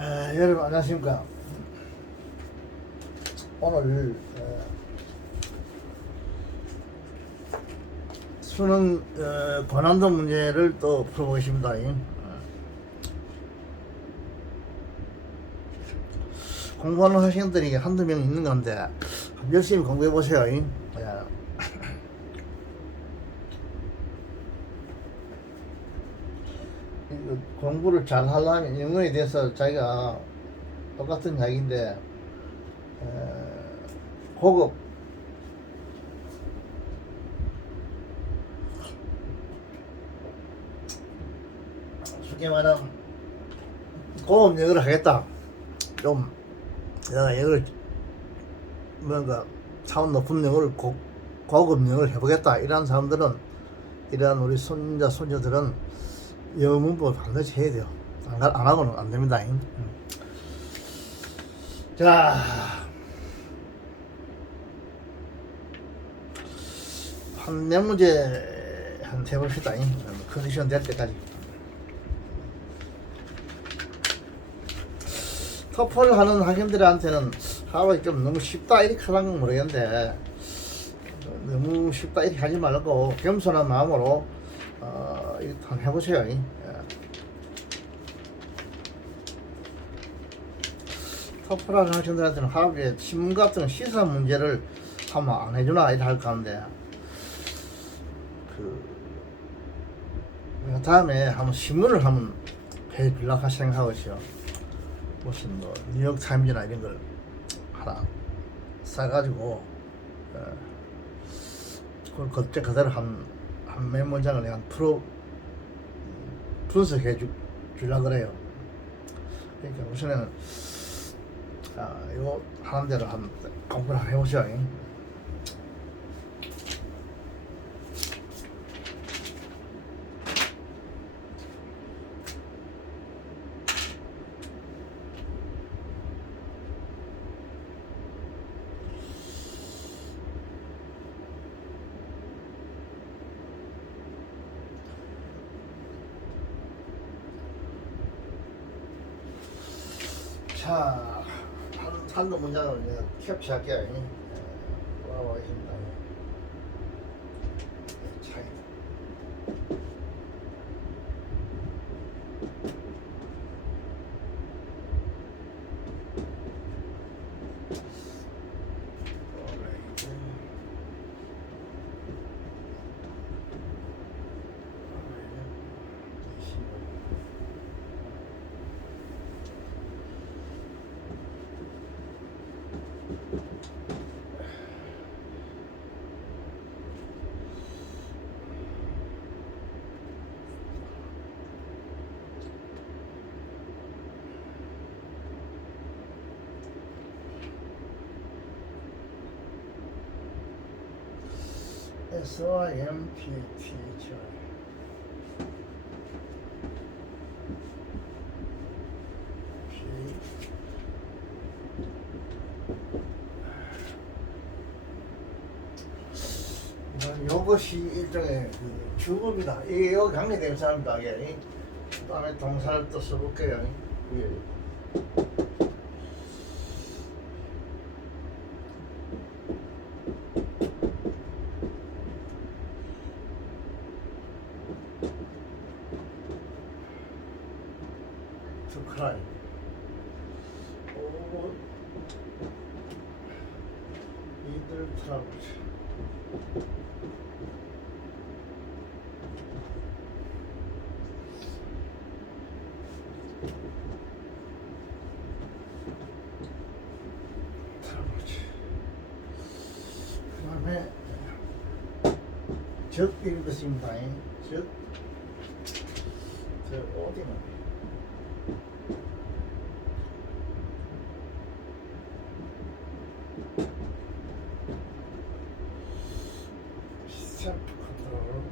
여러분 안녕하십니까. 오늘 수능 고난도 문제를 또 풀어보겠습니다. 공부하는 학생들이 한두 명 있는 건데 열심히 공부해 보세요. 공부를 잘 하려면 영어에 대해서 자기가 똑같은 이야기인데 고급 쉽게 말하면 고급 영어를 하겠다. 좀 내가 영어를 뭔가 차원 높은 영어를 고급 영어를 해보겠다. 이런 사람들은 이러한 우리 손자 손녀들은 영어 문법 반드시 해야 돼요. 안 하고는 안 됩니다. 자, 한 몇 문제 한 해봅시다. 컨디션 될 때까지. 토플 하는 학생들한테는 하루에 좀 너무 쉽다 이렇게 하는 건 모르겠는데 너무 쉽다 이렇게 하지 말고 겸손한 마음으로 이렇게 한번 해보세요. 토플 하는 학생들한테는 하루에 신문 같은 시사 문제를 하면 안 해주나 이렇게 할 건데 다음에 한번 신문을 한번 해주려고 생각하고 있어요. 무슨 뭐 뉴욕 타임즈나 이런 걸 하나 싸가지고 그걸 그대로 한 몇 문장을 그냥 분석해 주려고 그래요. 그러니까 우선은 이거 하는 대로 한번 공부를 한번 해보시죠. 자, 한두 문장을 내가 캡처할게요. 와보겠습니다. 차이. SIMPTHI 이것이 일종의 주법이다. 이거 강의되는 사람이다. 그 다음에 동사를 또 써볼게요. To cry. 이들 트러블. 그 다음에 적 읽었습니다. 적 어디는 셀프 컨트롤.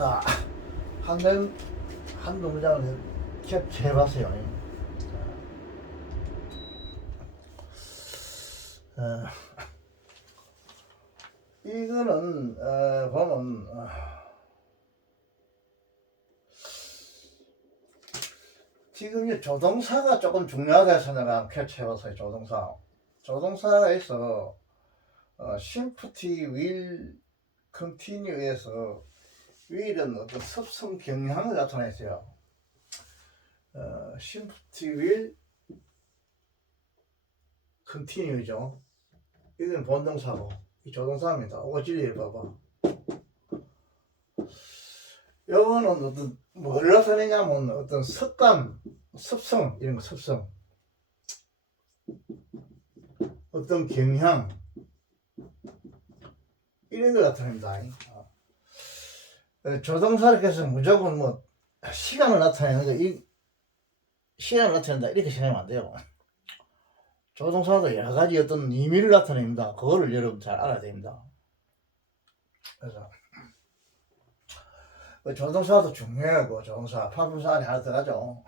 자, 한 동작을 캡처해봤어요. 이거는 보면 지금 이 조동사가 조금 중요하다 해서 내가 캡처해봤어요. 조동사에서 심프티 윌 컨티뉴에서 윌은 어떤 습성 경향을 나타냈어요. 심프티 윌 컨티뉴죠. 이건 본동사고 이 조동사입니다. 오질리 봐봐. 요거는 어떤 뭘 나타내냐면 어떤 습관, 습성 이런 거 습성, 어떤 경향 이런 걸 나타냅니다. 조동사를 해서 무조건 뭐 시간을 나타내는 거, 이 시간을 나타낸다 이렇게 생각하면 안 돼요. 조동사도 여러 가지 어떤 의미를 나타냅니다. 그거를 여러분 잘 알아야 됩니다. 그래서 조동사도 중요하고 조동사 파동사 안에 하나 들어가죠.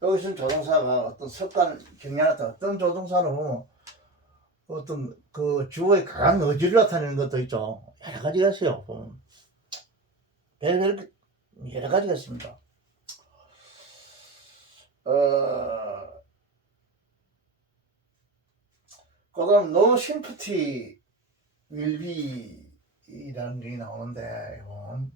여기서는 조동사가 어떤 습관 경향을 나타내 어떤 조동사는 보면 어떤 그 주어의 강한 의지를 나타내는 것도 있죠. 여러 가지가 있어요. 별별 여러 가지가 있습니다. 그다음 no sympathy will be 이라는 게 나오는데 이건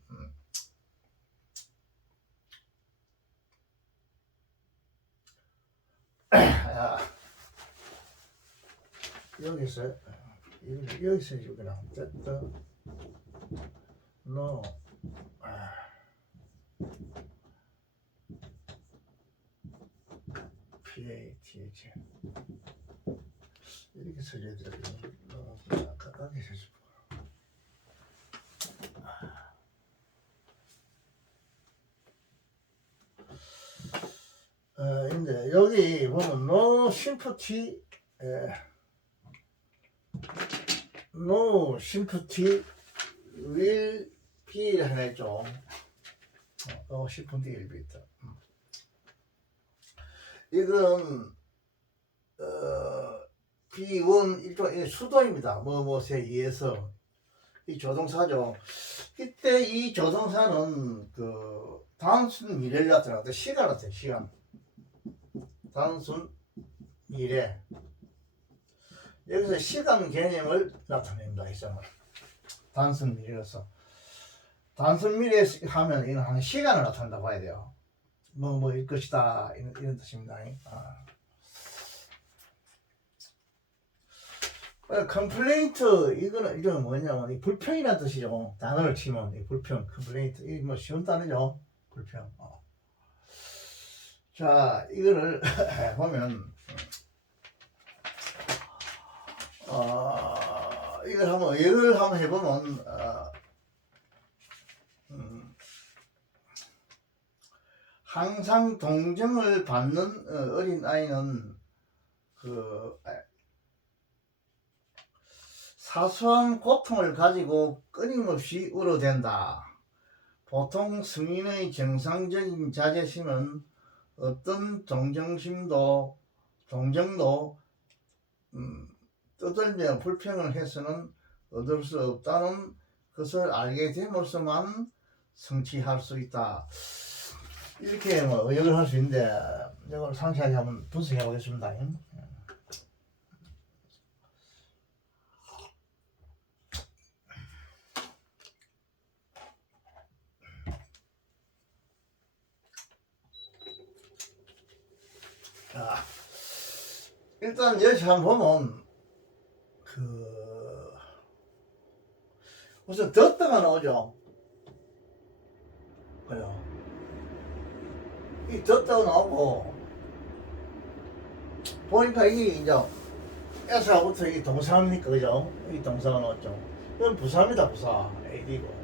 여기서 여기 나온다. no PATH 이렇게 써줘야 되거든요. 가깝게 써줘. 근데 여기 보면 no sympathy, no sympathy will be 하나 있죠. no sympathy will be 있다. 이건 B1 일종의 수도입니다. 뭐뭐에 의해서 이 조동사죠. 이때 이 조동사는 그 단순 미래를 나타내고 시간 같아요. 시간. 단순 미래. 여기서 시간 개념을 나타냅니다. 이성은 단순 미래로서. 단순 미래 하면 이건 한 시간을 나타낸다 봐야 돼요. 뭐일 것이다 이런 뜻입니다. 컴플레인트 이거는 뭐냐면 이 불평이라는 뜻이죠. 단어를 치면 이 불평, 컴플레인트 이 뭐 쉬운 단어죠. 불평. 자 이거를 보면 이걸 한번 해보면 항상 동정을 받는 어린 아이는 그 사소한 고통을 가지고 끊임없이 울어댄다. 보통 성인의 정상적인 자제심은 어떤 동정도 떠들며 불평을 해서는 얻을 수 없다는 것을 알게 됨으로써만 성취할 수 있다. 이렇게 뭐 의역을 할 수 있는데 이걸 상세하게 한번 분석해 보겠습니다. 자, 일단 여기 한번 보면 우선 덧다가 나오죠. 그래요. 이 덧다가 나오고 보니까 이게 이제 에서부터 이 동사입니까, 그죠? 이 동사가 나왔죠. 이건 부사입니다, 부사. AD고.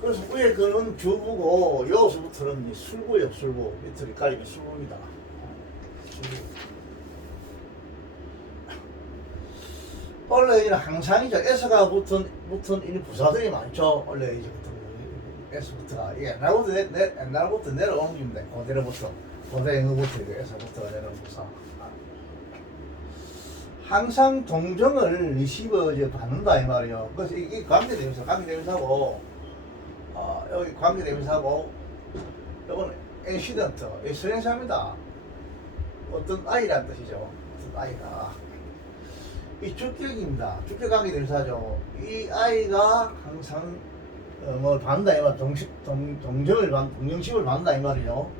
그래서 위에 거는 주부고 여기서부터는 술부예요, 술부. 밑을 가리면 술부입니다. 술부. 원래 이는 항상이죠. 에서가 붙은 이 부사들이 많죠. 원래 이제부터 에서부터가 옛날부터 내려오는 겁니다. 고대로부터 고대 영어부터 에서부터가 내려오는 부사. 항상 동정을 리시버 받는다 이 말이에요. 그래서 이게 관계대명사고 여기 관계대명사고 이거는 인시던트, 선행사입니다. 어떤 아이란 뜻이죠. 어떤 아이가 이 주격입니다. 주격 관계대명사죠. 이 아이가 항상 뭘 받는다 이 말, 동정심을 받는다 이 말이죠.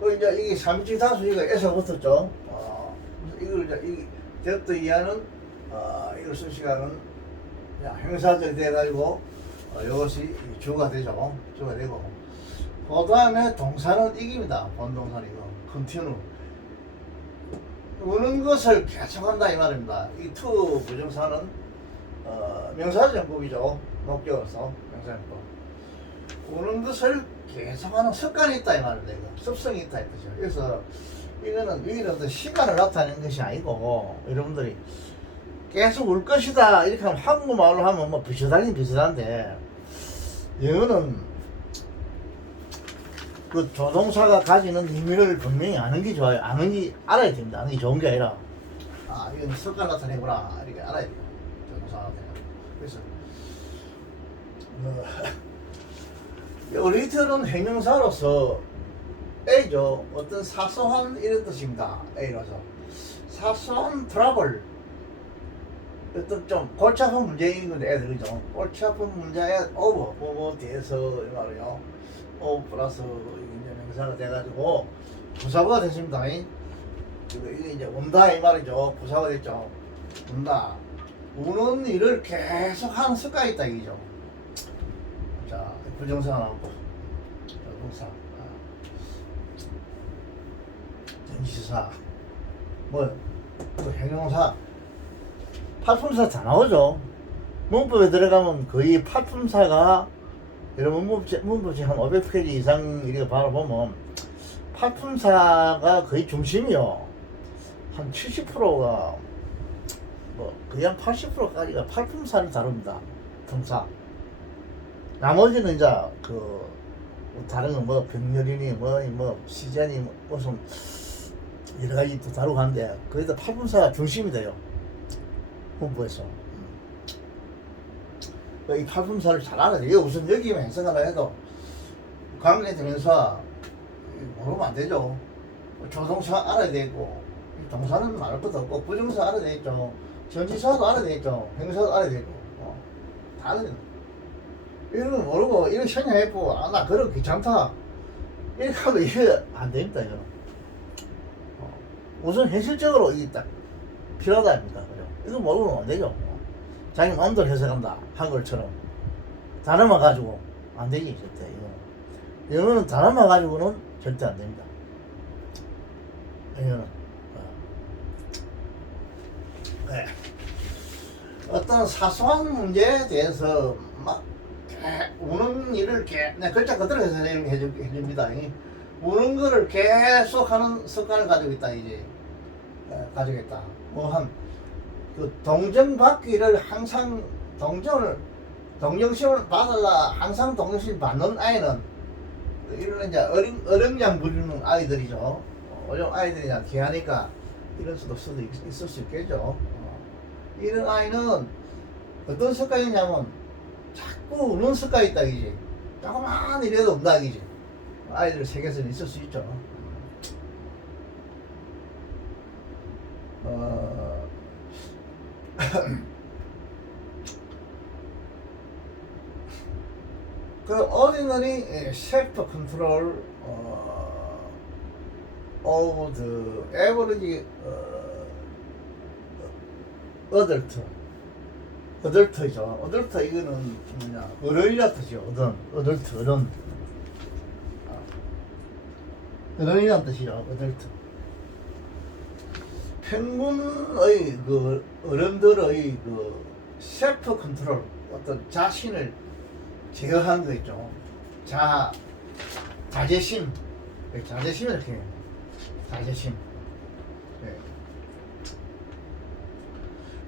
그 이제 이게 삼지 다수가 에서 붙었죠. 이걸 이제 됐다 이하는 이걸 쓸 시간은 행사적이 돼가지고 이것이 주가 되죠. 주가 되고 그 다음에 동사는 이깁니다. 본동사는 이거 컨티뉴 우는 것을 계속한다 이 말입니다. 이 투 부정사는 명사전법이죠. 목적어서 명사전법. 우는 것을 계속하는 습관이 있다 이 말입니다. 이거 습성이 있다 이 뜻이죠. 그래서 이거는 위로 시간을 나타내는 것이 아니고 여러분들이 계속 울 것이다 이렇게 하면 한국말로 하면 뭐 비슷하긴 비슷한데 영어는 그 조동사가 가지는 의미를 분명히 아는 게 좋아요. 알아야 됩니다. 아는 게 좋은 게 아니라 이건 습관 나타내구나 이렇게 알아야 돼요. 조동사 나타내. 그래서 리틀은 행명사로서 A죠. 어떤 사소한 이런 뜻입니다. A라서 사소한 트러블 어떤 좀 골치 아픈 문제인 건데 애들 그죠? 골치 아픈 문제에 오버 뒤에서 이 말이요. 오버 플러스 이제 명사가 돼가지고 부사가 됐습니다. 이게 이제 운다 이 말이죠. 부사가 됐죠. 운다. 우는 일을 계속 하는 습관이 있다 이죠. 자 부정사가 나오고 동사. 전치사 또 형용사 팔품사 다 나오죠. 문법에 들어가면 거의 팔품사가 여러분 문법책 한 500페이지 이상 이렇게 바라보면 팔품사가 거의 중심이요. 한 70%가 거의 한 80%까지가 팔품사를 다룹니다. 품사. 나머지는 이제 다른 건 병렬이니 시전이 무슨 여러 가지 또 다루고 하는데 거기다 팔품사가 중심이 돼요. 문법에서. 이 팔품사를 잘 알아야 돼요. 우선 여기만 해석하라 해도 관계대명사 모르면 안 되죠. 조동사 알아야 되고 동사는 말할 것도 없고 부정사 알아야 되겠죠. 전치사도 알아야 되겠죠. 형사도 알아야 되고 다 알아야 됩니다. 이런 거 모르고 이거 생략했고 나 그런 귀찮다 이렇게 하면 이게 안 됩니다. 이거. 우선 현실적으로 이게 딱 필요하다 아닙니까? 그죠? 이거 모르면 안 되죠. 자기 마음대로 해석한다. 한글처럼. 단어만 가지고 안 되지, 절대. 이거. 영어는 단어만 가지고는 절대 안 됩니다. 영어는. 네. 어떤 사소한 문제에 대해서 막 우는 일을 내가 글자 그대로 해서 해줍니다. 우는 거를 계속 하는 습관을 가지고 있다, 이제. 가지고 있다. 그 동정받기를 항상 동정심을 받으려 항상 동정심 받는 아이는 이런 이제 어령장 부리는 아이들이죠. 어령 아이들이 귀하니까 이럴 수도 있을 수 있겠죠. 이런 아이는 어떤 습관이냐면 자꾸 우는 습관이 있다 이지. 조그만 일에도 운다 이지. 아이들 세계에서는 있을 수 있죠. 그 ordinary self control of the average adult. adult죠. adult 이거는 뭐냐 어른이라 뜻이죠. 어른. 어른이란 뜻이죠. adult. 평균의 그 어른들의 그 셀프 컨트롤, 어떤 자신을 제어하는 거 있죠. 자제심. 자제심을 이렇게 해요. 자제심. 네.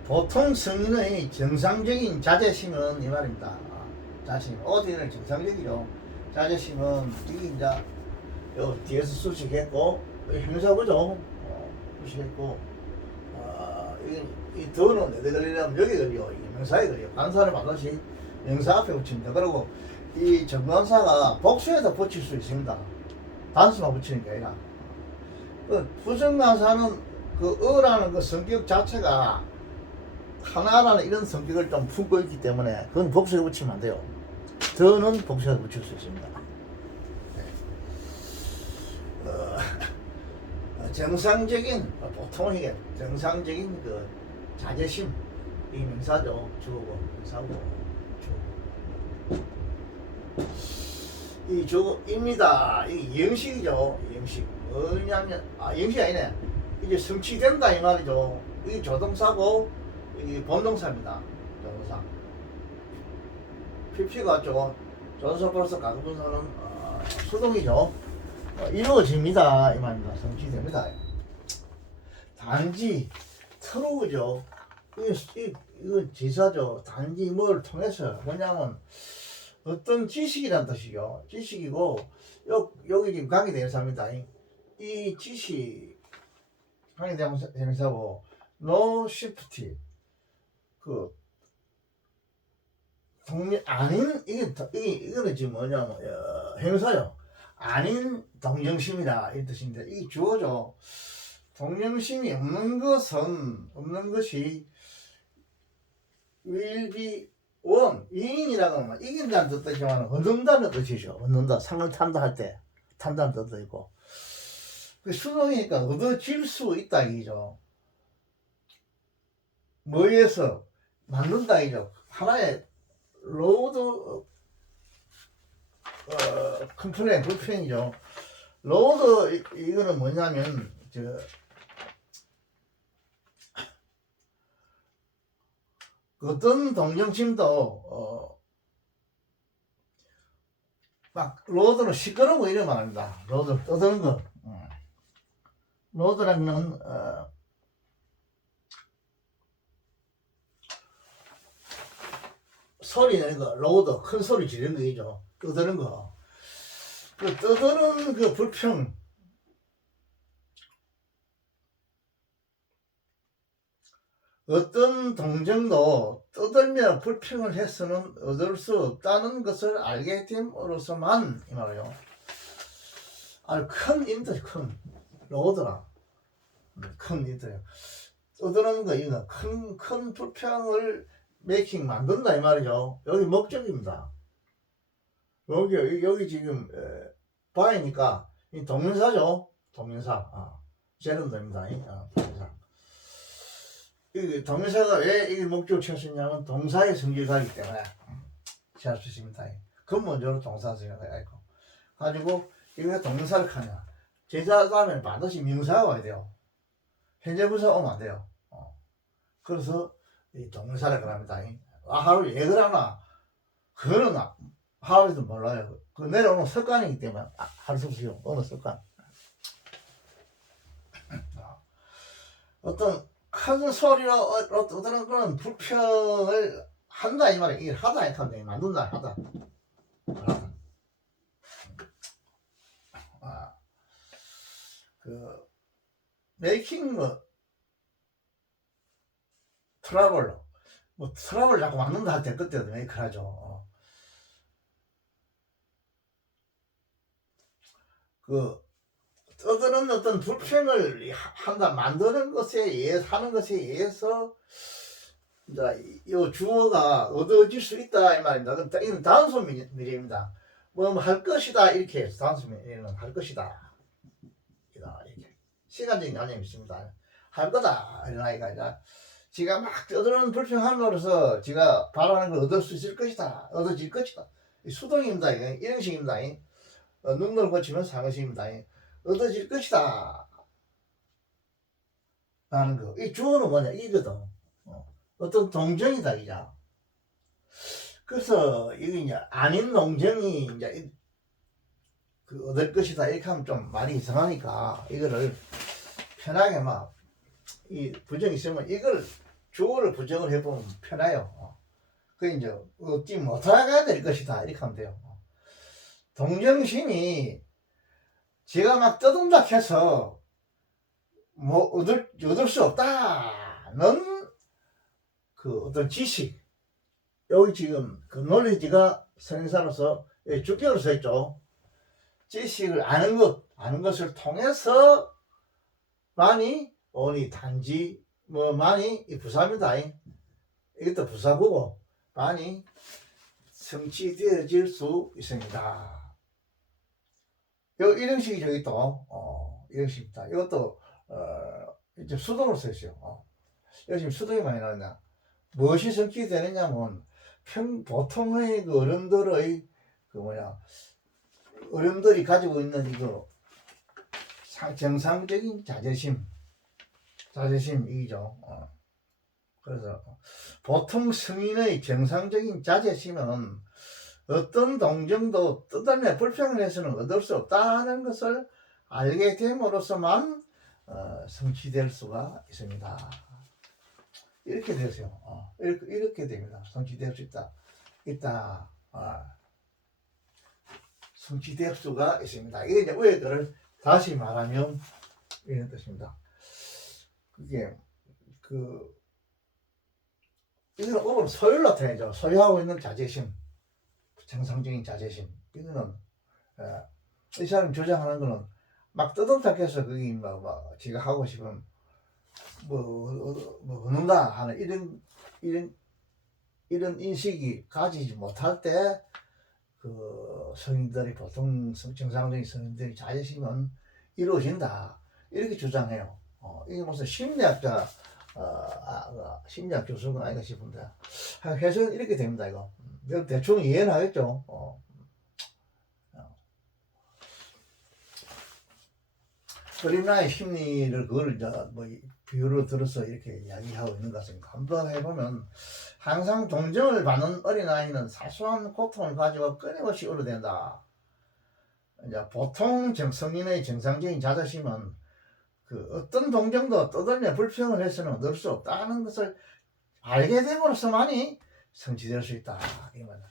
보통 성인의 정상적인 자제심은 이 말입니다. 자신, 어디는 정상적이죠. 자제심은 이게 이제 요 뒤에서 수식했고 형사보죠. 수식했고 이 더는 어디 걸리냐면 여기 걸려. 이 명사에 걸려. 관사를 반드시 명사 앞에 붙입니다. 그리고 이 정관사가 복수에다 붙일 수 있습니다. 단수만 붙이는 게 아니라. 그 부정관사는 그 어라는 그 성격 자체가 하나라는 이런 성격을 좀 품고 있기 때문에 그건 복수에 붙이면 안 돼요. 더는 복수에 붙일 수 있습니다. 정상적인 보통 이게 정상적인 그 자제심 이 명사죠. 주어고 명사고 이 주어입니다. 이 영식이죠. 영식 뭐냐면 영식 아니네. 이제 성취된다 이 말이죠. 이 조동사고 이 본동사입니다. 조동사. PP가 조동사 플러스 가급분사는 수동이죠. 이루어집니다 이 말입니다. 성취됩니다. 단지 트루죠. 이건 지사죠. 단지 뭘 통해서 뭐냐면 어떤 지식이란 뜻이요. 지식이고 여기 지금 관계대명사입니다. 이 지식 관계대명사고 no shift 그 아닌 이거는 지금 뭐냐면 형사요. 아닌 동정심이다 이 뜻인데 이 주어죠. 동정심이 없는 것이 will be won 이인이라고 하면 이긴다는 뜻도 있지만 얻는다는 뜻이죠. 얻는다 상을 탄다 할 때 탄다는 뜻도 있고 그 수동이니까 얻어질 수 있다 이죠. 뭐에서 만든다 이죠. 하나의 로드 컴플레인 불평이죠. 로드 이거는 뭐냐면 어떤 동정심도 막 로드는 시끄러운 거 이런 말 합니다. 로드 떠드는 거. 로드라는 소리 내는 거, 로드 큰 소리 지르는 거이죠. 떠드는 거. 그 떠드는 그 불평. 어떤 동정도 떠들며 불평을 해서는 얻을 수 없다는 것을 알게 됨으로써만 이 말이에요. 큰 인들 큰 로드라 큰 인들 떠드는 거 이거 큰 불평을 만든다 이 말이죠. 여기 목적입니다. 여기 지금 바이니까 이 동명사죠. 동명사. 제론됩니다. 동사. 이 동사가 왜 이 목적을 취할 수 있냐면 동사의 성질가이기 때문에 취할 수 있습니다. 근본적으로 동사 생각해야 있고 가지고 이거 동사를 하냐 제자 다음에 반드시 명사가 와야 돼요. 현재 분사 오면 안 돼요. 그래서 이 동사를 그럽니다. 하루 얘기를 하나 그거는 하루에도 몰라요. 그 내려오는 습관이기 때문에 할 수 없어요. 어느 습관. 어떤 큰 소리로 어떤 그런 불평을 한다 이 말이야. 이게 하다 이렇게 하면 만든다 하다. 그 메이킹 트러블 트러블 자꾸 만든다 할 때 그때도 메이크를 하죠. 그 떠드는 어떤 불평을 한다 만드는 것에 의해서 하는 것에 의해서 이제 이 주어가 얻어질 수 있다 이 말입니다. 이건 단수 미래입니다. 뭐 할 것이다 이렇게 해서 단수 미래는 할 것이다 이렇게 시간적인 개념이 있습니다. 할 거다 이런 아이가 이제 지가 막 떠드는 불평함으로써 지가 바라는 걸 얻을 수 있을 것이다 얻어질 것이다 수동입니다. 이런 식입니다. 능동을 거치면 상식입니다. 얻어질 것이다 라는 거. 이 주어는 뭐냐 이거든. 어떤 동정이다 이자. 그래서 이게 이제 아닌 동정이 이제 그 얻을 것이다 이렇게 하면 좀 많이 이상하니까 이거를 편하게 막 이 부정이 있으면 이걸 주어를 부정을 해보면 편해요. 그 이제 얻지 못하게 될 것이다 이렇게 하면 돼요. 동정심이 제가 막 떠든다 해서 뭐 얻을 수 없다는 그 어떤 지식 여기 지금 그 논리지가 선행사로서 주격으로 써 있죠. 지식을 아는 것을 통해서 많이 오니 단지 뭐 많이 이 부사입니다. 이것도 부사고고 많이 성취되어질 수 있습니다. 이런 식이 저기 또 이런 식입니다. 이것도 이제 수동으로 써 있어요. 여기 수동이 많이 나오냐 무엇이 성취되느냐면 보통의 그 어른들의 어른들이 가지고 있는 이거 정상적인 자제심이죠. 그래서 보통 성인의 정상적인 자제심은 어떤 동정도 뜯어내 불평을 해서는 얻을 수 없다는 것을 알게 됨으로써만 성취될 수가 있습니다. 이렇게 되세요. 이렇게 됩니다. 성취될 수 있다. 성취될 수가 있습니다. 이게 이제 왜 그를 다시 말하면 이런 뜻입니다. 그게 이거는 오늘 소유를 나타내죠. 소유하고 있는 자제심, 정상적인 자제심. 이거는 이 사람이 주장하는 거는 막 떠들다해서 그게 막 지가 하고 싶은 뭐 얻는다 하는 이런 인식이 가지지 못할 때 그 성인들이 보통 정상적인 성인들이 자제심은 이루어진다 이렇게 주장해요. 이게 무슨 심리학자 심리학 교수는 아닌가 싶은데 해석은 이렇게 됩니다. 이거 대충 이해는 하겠죠. 그림나의 심리를 그걸 이제 뭐 비유로 들어서 이렇게 이야기하고 있는 것을 감독해 보면 항상 동정을 받는 어린아이는 사소한 고통을 가지고 끊임없이 울어댄다. 이제 보통 성인의 정상적인 자존심은 그 어떤 동정도 떠들며 불평을 해서는 얻을 수 없다는 것을 알게 됨으로써만이 성취될 수 있다. 이 말이야.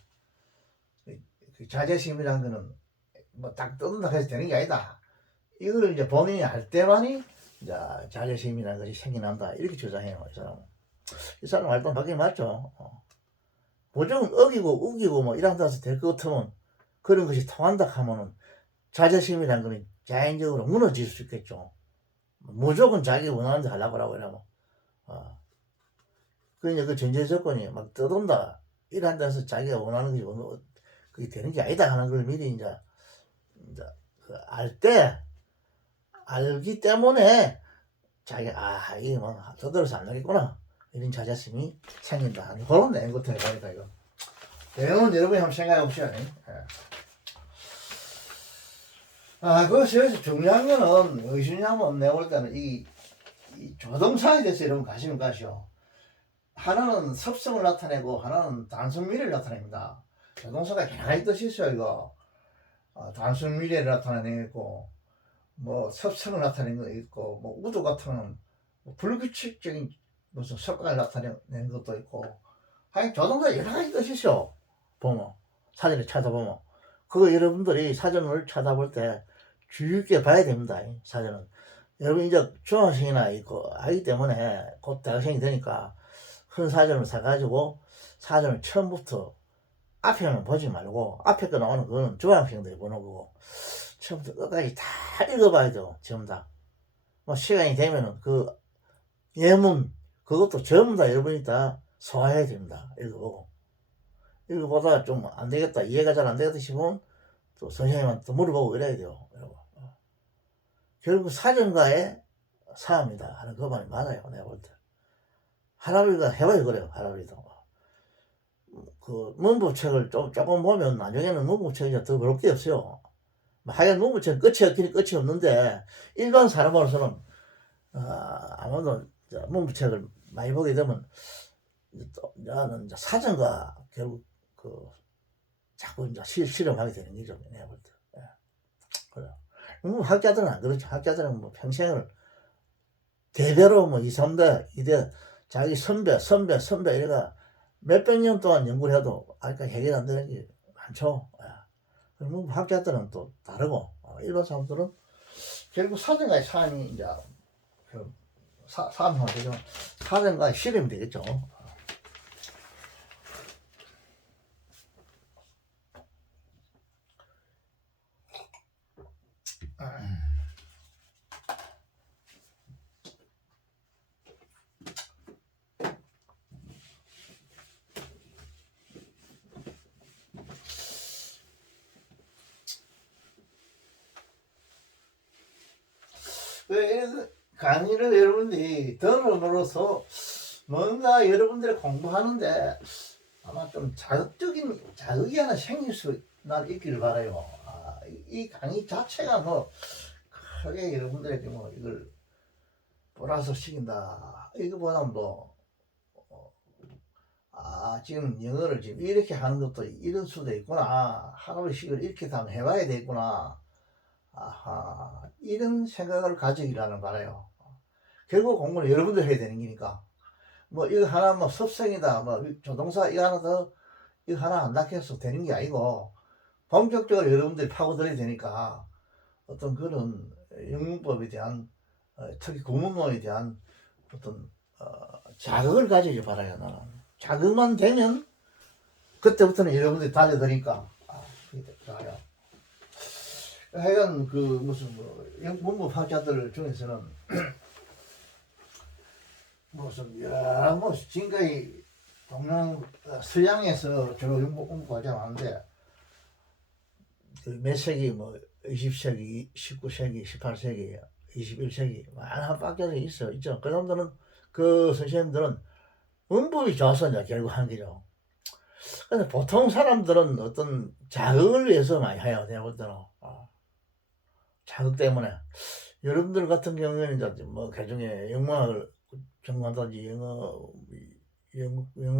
그 자존심이라는 거는 뭐 딱 떠든다 해서 되는 게 아니다. 이걸 이제 본인이 알 때만이 이제 자존심이라는 것이 생겨난다. 이렇게 주장해요. 이 사람 말도 밖에 맞죠. 보증은 어기고 우기고 뭐 이런 데서 될 것 같으면 그런 것이 통한다 하면은 자존심이라는 거는 자연적으로 무너질 수 있겠죠. 무조건 자기 원하는 데 하려고 이러면 그러니까 그 전제 조건이 막 떠돈다 이런 데서 자기가 원하는 것이 그게 되는 게 아니다 하는 걸 미리 이제 알 때 알기 때문에 자기 이게 뭐 떠들어서 안 되겠구나 이런 자존심이 생긴다. 그런 내용 같은 거 보니까 이거 내용은 여러분이 한번 생각해 보시오. 그래서 중요한 거는 무엇이냐면 내가 볼 때는 이 조동사에 대해서 여러분 관심을 가시오. 하나는 섭성을 나타내고 하나는 단순 미래를 나타냅니다. 조동사가 여러 가지 뜻이 있어요. 이거 단순 미래를 나타내고 뭐 섭성을 나타내는 거 있고 뭐 우도 같은 거는 뭐 불규칙적인 무슨 습관을 나타내는 것도 있고 하여간 조동사 여러 가지 뜻이 있어. 보면 사전을 찾아보면 그거 여러분들이 사전을 찾아볼 때 주의 깊게 봐야 됩니다. 사전은 여러분 이제 중학생이나 있고 하기 때문에 곧 대학생이 되니까 큰 사전을 사가지고 사전을 처음부터 앞에만 보지 말고 앞에 거 나오는 그거는 중학생들이 보는 거고 처음부터 끝까지 다 읽어봐야 돼요. 전부 다. 뭐 시간이 되면은 그 예문 그것도 전부 다 여러분이 다 소화해야 됩니다. 읽어보고 읽어보다가 좀 안 되겠다 이해가 잘 안 되겠다 싶으면 또 선생님한테 물어보고 이래야 돼요. 여러분. 결국 사전과의 싸움이다 하는 그 말이 맞아요. 내가 볼 때. 할아버지가 해봐요 그래요. 할아버지도. 그 문부책을 조금 보면 나중에는 문부책이 더 배울 게 없어요. 하여간 문부책 끝이 없는데 일반 사람으로서는 아마도 문부책을 많이 보게 되면 나는 이제 사전과 결국 그 자꾸 이제 실험하게 되는 거죠. 내가 볼 때. 그래요. 학자들은 안 그렇죠. 학자들은 뭐 평생을 대대로 뭐 2, 3대, 2대 자기 선배 이래가 몇백 년 동안 연구를 해도 아직까지 해결 안 되는 게 많죠. 그럼 학자들은 또 다르고 일반 사람들은 결국 사전과의 사안이 이제 그 사안만 되죠. 사전과의 실험이 되겠죠. 강의를 여러분들이 들음으로써 뭔가 여러분들이 공부하는데 아마 좀 자극이 하나 생길 수 있기를 바라요. 이 강의 자체가 뭐 크게 여러분들에게 뭐 이걸 보라서 시킨다 이거보다는 뭐 지금 영어를 지금 이렇게 하는 것도 이런 수도 있구나 하루씩을 이렇게 다 해봐야 되겠구나 이런 생각을 가지기라는 바라요. 결국 공부는 여러분들 해야 되는 거니까 뭐 이거 하나 뭐 섭성이다 뭐 조동사 이거 하나 더 이거 하나 안 낚여서 되는 게 아니고 본격적으로 여러분들이 파고들어야 되니까 어떤 그런 영문법에 대한 특히 구문론에 대한 어떤 자극을 가지기 바라요. 나는 자극만 되면 그때부터는 여러분들이 달려드니까 그게 좋아요. 하여간 그 무슨 뭐 문법 학자들 중에서는 무슨 뭐 지금까지 서양에서 주로 공부하지 않았는데 몇 세기 뭐 20세기, 19세기, 18세기, 21세기 많은 학자들이 있죠. 그 사람들은 그 선생님들은 문법이 좋아서 이제 결국 한 거죠. 근데 보통 사람들은 어떤 자극을 위해서 많이 해요. 내가 볼 때는 자극 때문에 여러분들 같은 경우에는 이제 뭐 개중에 영문학을 전공한다든지 영어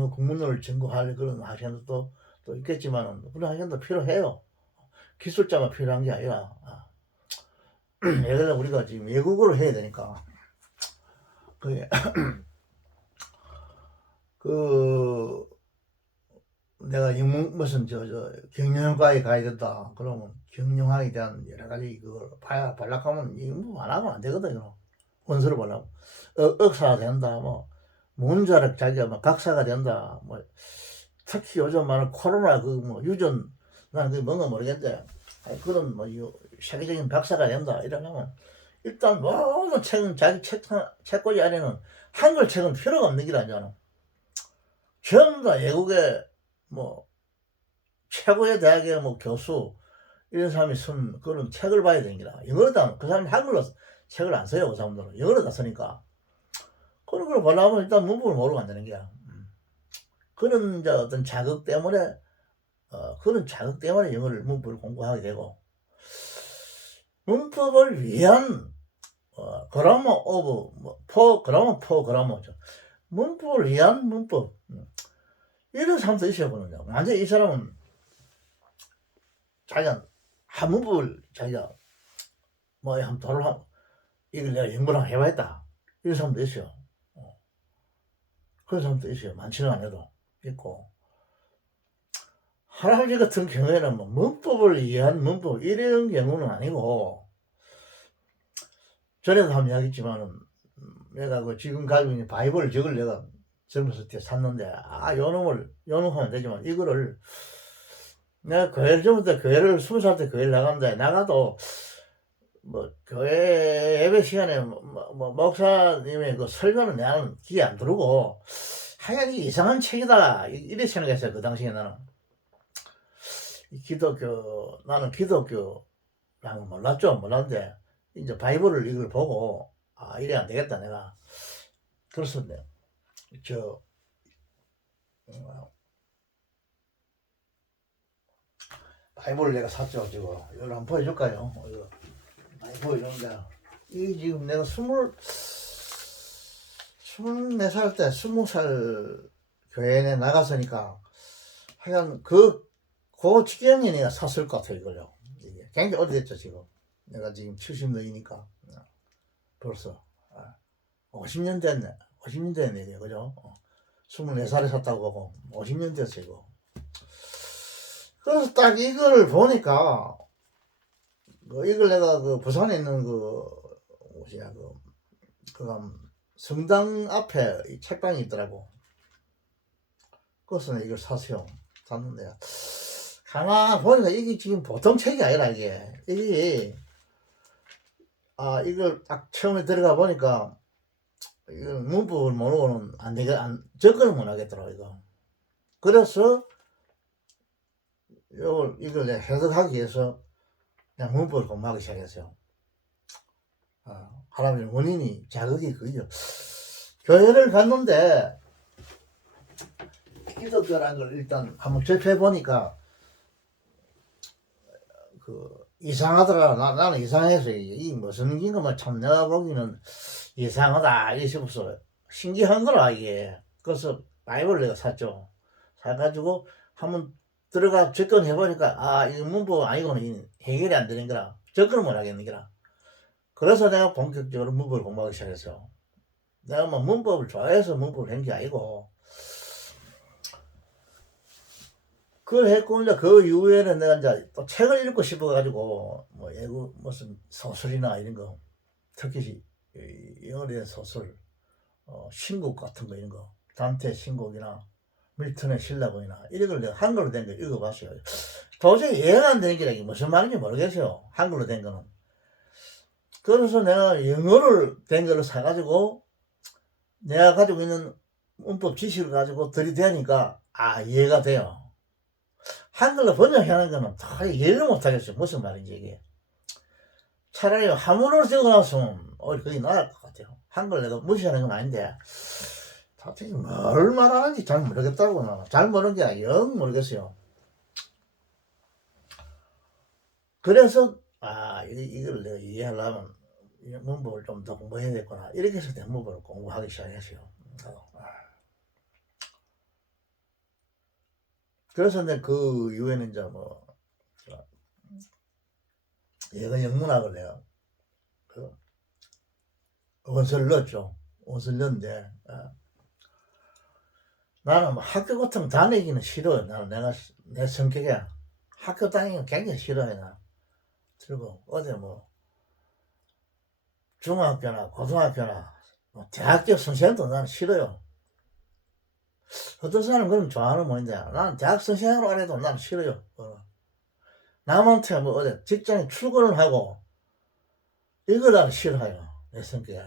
국문을 전공할 그런 학생들도 또 있겠지만은 그런 학생도 필요해요. 기술자만 필요한 게 아니라 예를 들어 우리가 지금 외국어를 해야 되니까 그 내가 무슨 경영학과에 가야 된다 그러면 경영학에 대한 여러 가지 그걸 발락하면 공부 안 하면 안 되거든. 원서를 보려면 억사가 된다 뭐 문자력 자기가 뭐 각사가 된다 뭐 특히 요즘 많은 코로나 그 뭐 유전 난 그게 뭔가 모르겠는데 그런 뭐 세계적인 박사가 된다 이러려면 일단 모든 책은 자기 책꽂이 안에는 한글 책은 필요가 없는 게 아니잖아. 전부 다 외국의 뭐 최고의 대학의 뭐 교수 이런 사람이 쓴 그런 책을 봐야 되는 거라. 영어로도 그 사람이 한글로 책을 안 써요. 그 사람들은 영어를 다 쓰니까. 그런 걸 보려면 일단 문법을 모르고 안 되는 거야. 그런 이제 어떤 자극 때문에 그런 자극 때문에 영어를 문법을 공부하게 되고, 문법을 위한 그라머 오브 그라머죠. 문법을 위한 문법. 이런 사람도 있어요. 보는요. 완전 이 사람은 자기가 한 문법을 자기가 뭐 한번 도를 하고 이걸 내가 연구를 해봐야겠다. 이런 사람도 있어요. 그런 사람도 있어요. 많지는 않아도 있고. 할아버지 같은 경우에는 뭐 문법을 위한 문법 이런 경우는 아니고, 전에도 한번 이야기했지만은 내가 그 지금 가지고 있는 바이블 저걸 내가 젊었을 때 샀는데 요놈하면 되지만 이거를 내가 교회를 전부터 교회를 20살 때 교회를 나간다 나가도 뭐 교회 예배 시간에 뭐 목사님의 그 설교는 내가 귀에 안 들어오고 하여간 이상한 책이다 이래 생각했어요. 그 당시에 나는 나는 기독교라는 몰랐는데 이제 바이블을 이걸 보고 이래 안 되겠다 내가. 그래서 바이블을 내가 샀죠. 지금 이걸 한번 보여줄까요? 이거 많이 보여주는데 이 지금 내가 24살 때 20살 교회에 나갔으니까 하여간 그 지경에 내가 샀을 것 같아요. 이걸요. 이게 굉장히 오래됐죠. 지금 내가 지금 70년이니까 벌써 50년 됐네. 50년 됐네. 그죠? 24살에 샀다고 하고 50년 됐어요. 이거. 그래서 딱 이걸 보니까 이걸 내가 그 부산에 있는 성당 앞에 이 책방이 있더라고. 그래서 내가 이걸 샀는데 가만 보니까 이게 지금 보통 책이 아니라 이게 이걸 딱 처음에 들어가 보니까 이거 문법을 모르고는 접근을 못 하겠더라고 이거. 그래서 이걸 내가 해석하기 위해서 그냥 문법을 공부하기 시작했어요. 하라면 원인이 자극이 그죠. 교회를 갔는데 기독교라는 걸 일단 한번 접해 보니까 이상하더라. 나는 이상해서 이 무슨 인가만 참 내가 보기는 이상하다 이 싶어서 신기한 거라 이게. 그래서 바이블을 내가 샀죠. 사가지고 한번 들어가 접근해 보니까 이 문법 아니고는 해결이 안 되는 거라. 접근을 못 하겠는 거라. 그래서 내가 본격적으로 문법을 공부하기 시작했어. 내가 뭐 문법을 좋아해서 문법을 한 게 아니고, 그걸 했고 이제 그 이후에는 내가 이제 또 책을 읽고 싶어가지고 뭐 무슨 소설이나 이런 거, 특히 영어에 대한 소설, 신곡 같은 거 이런 거, 단테 신곡이나 밀턴의 신라본이나 이런 걸 내가 한글로 된 거 읽어봤어요. 도저히 이해가 안 되는 게 무슨 말인지 모르겠어요. 한글로 된 거는. 그래서 내가 영어를 된 거를 사가지고 내가 가지고 있는 문법 지식을 가지고 들이대니까 이해가 돼요. 한글로 번역하는 거는 다 이해를 못하겠어요. 무슨 말인지 이게. 차라리 한문으로 적어놨으면 그게 나을 것 같아요. 한글 내가 무시하는 건 아닌데 도대체 뭘 말하는지 잘 모르겠다고. 나는 잘 모르는 게 아니라 영 모르겠어요. 그래서 이걸 내가 이해하려면 문법을 좀 더 공부해야 되겠구나 이렇게 해서 내가 문법을 공부하기 시작했어요. 그래서 내가 그 이후에는 이제 예가 영문학을 내가 원서를 넣었죠. 원서를 넣었는데 나는 학교 같은 거 다니기는 싫어요. 내 성격에 학교 다니기는 굉장히 싫어해. 나 그리고 어제 중학교나 고등학교나 대학교 선생님도 나는 싫어요. 어떤 사람은 그럼 좋아하는 모인데 나는 대학 선생으로 안 해도 나는 싫어요. 남한테 어디 직장에 출근을 하고 이걸 나는 싫어요. 내 성격에.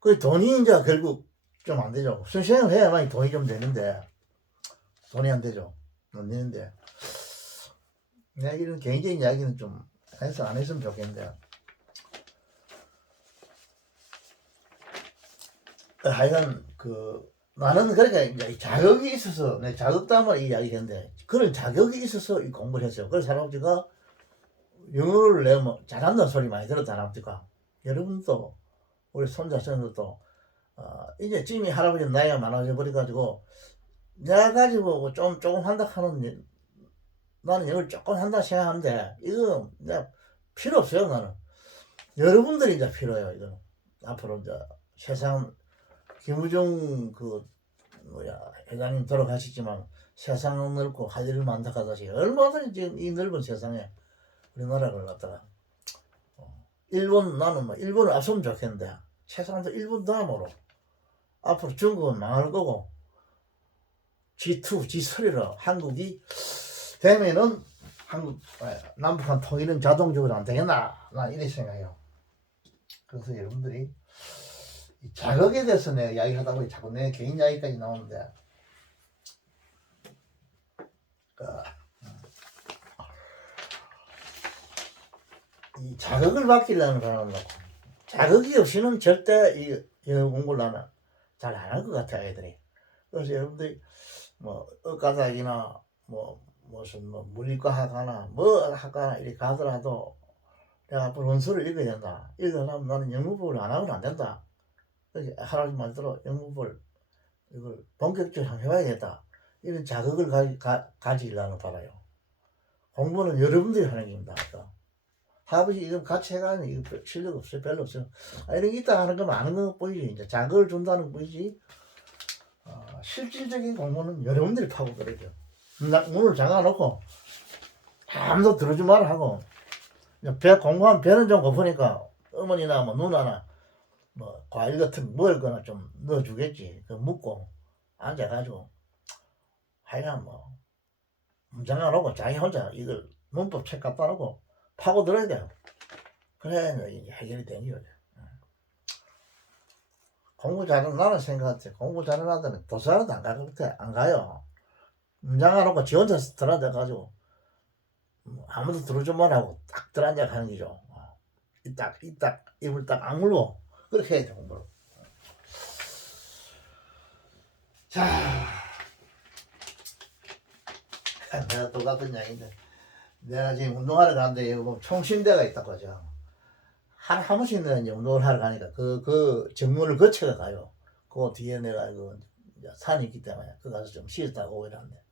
그 돈이 이제 결국 좀 안 되죠. 선생을 해야만 돈이 좀 되는데 돈이 안 되죠. 안 되는데 내가 이런 개인적인 이야기는 좀 해서 안 했으면 좋겠는데, 하여간 나는 그러니까 이제 자격이 있어서 내 자격담을 이야기했는데 그런 자격이 있어서 이 공부를 했어요. 그래서 할아버지가 영어를 내면 잘한다는 소리 많이 들었다 할아버지가. 여러분도 우리 손자손들도 이제 지금이 할아버지 나이가 많아져 버려가지고 내가 가지고 조금 한다 하는 나는 영어를 조금 한다 생각하는데 이거 내가 필요 없어요. 나는 여러분들이 이제 필요해요. 이거 앞으로 이제 세상 김우중 회장님 돌아가셨지만 세상은 넓고 할 일을 많다 하다시 얼마든지 지금 이 넓은 세상에 우리나라를 갖다가 일본 나는 뭐 일본을 앞서면 좋겠는데 세상도 일본 다음으로 앞으로 중국은 망할 거고 G2, G3로 한국이 되면은 한국 남북한 통일은 자동적으로 안 되겠나 난 이렇게 생각해요. 그래서 여러분들이 자격에 대해서 내가 이야기하다 보니 자꾸 내 개인 이야기까지 나오는데 이 자격을 받기려는 사람은 자격이 없이는 절대 이 영어 공부를 하면 잘 안 할 것 같아 애들이. 그래서 여러분들이 뭐 의과대학이나 뭐 무슨 뭐 물리과 학과나 뭐 학과나 이렇게 가더라도 내가 앞으로 원서를 읽어야 된다. 읽으려면 나는 영문법을 안 하면 안 된다. 그래서 할아버지 말대로 영문법을 이걸 본격적으로 한번 해봐야겠다. 이런 자극을 가지려는 바라요. 공부는 여러분들이 하는 겁니다. 할아버지 이거 같이 해가는 이거 실력 없어요. 별로 없어요. 이런 게 있다 하는 거 많은 거 보이지. 이제 자극을 준다는 거 보이지. 실질적인 공부는 여러분들이 파고 그러죠. 문을 잠가놓고 아무도 들어주지 말라 하고 배 공부하면 배는 좀 고프니까 어머니나 뭐 누나나 뭐 과일 같은 거 먹을 거나 좀 넣어주겠지. 그 묻고 앉아가지고 하여간 뭐 잠가놓고 자기 혼자 이걸 문법 책 갖다 놓고 파고 들어야 돼요. 그래 이제 해결이 되는 거죠. 공부 잘하는 나는 생각할 공부 잘하는 아들은 도서관도 안 갈 것 같아. 안 가요. 문장해놓고 지 혼자 들어앉아가지고 아무도 들어오지 말라고 딱 들어앉아 가는 거죠. 이딱 입을 딱 악물고 그렇게 해야 돼 공부를. 자, 내가 똑같은 이야기인데 내가 지금 운동하러 가는데 여기 보면 총신대가 있다고 하죠. 한 번씩 내가 이제 운동을 하러 가니까 그 정문을 거쳐가 가요. 그 뒤에 내가 산이 있기 때문에 그 가서 좀 쉬었다가 오고 이러는데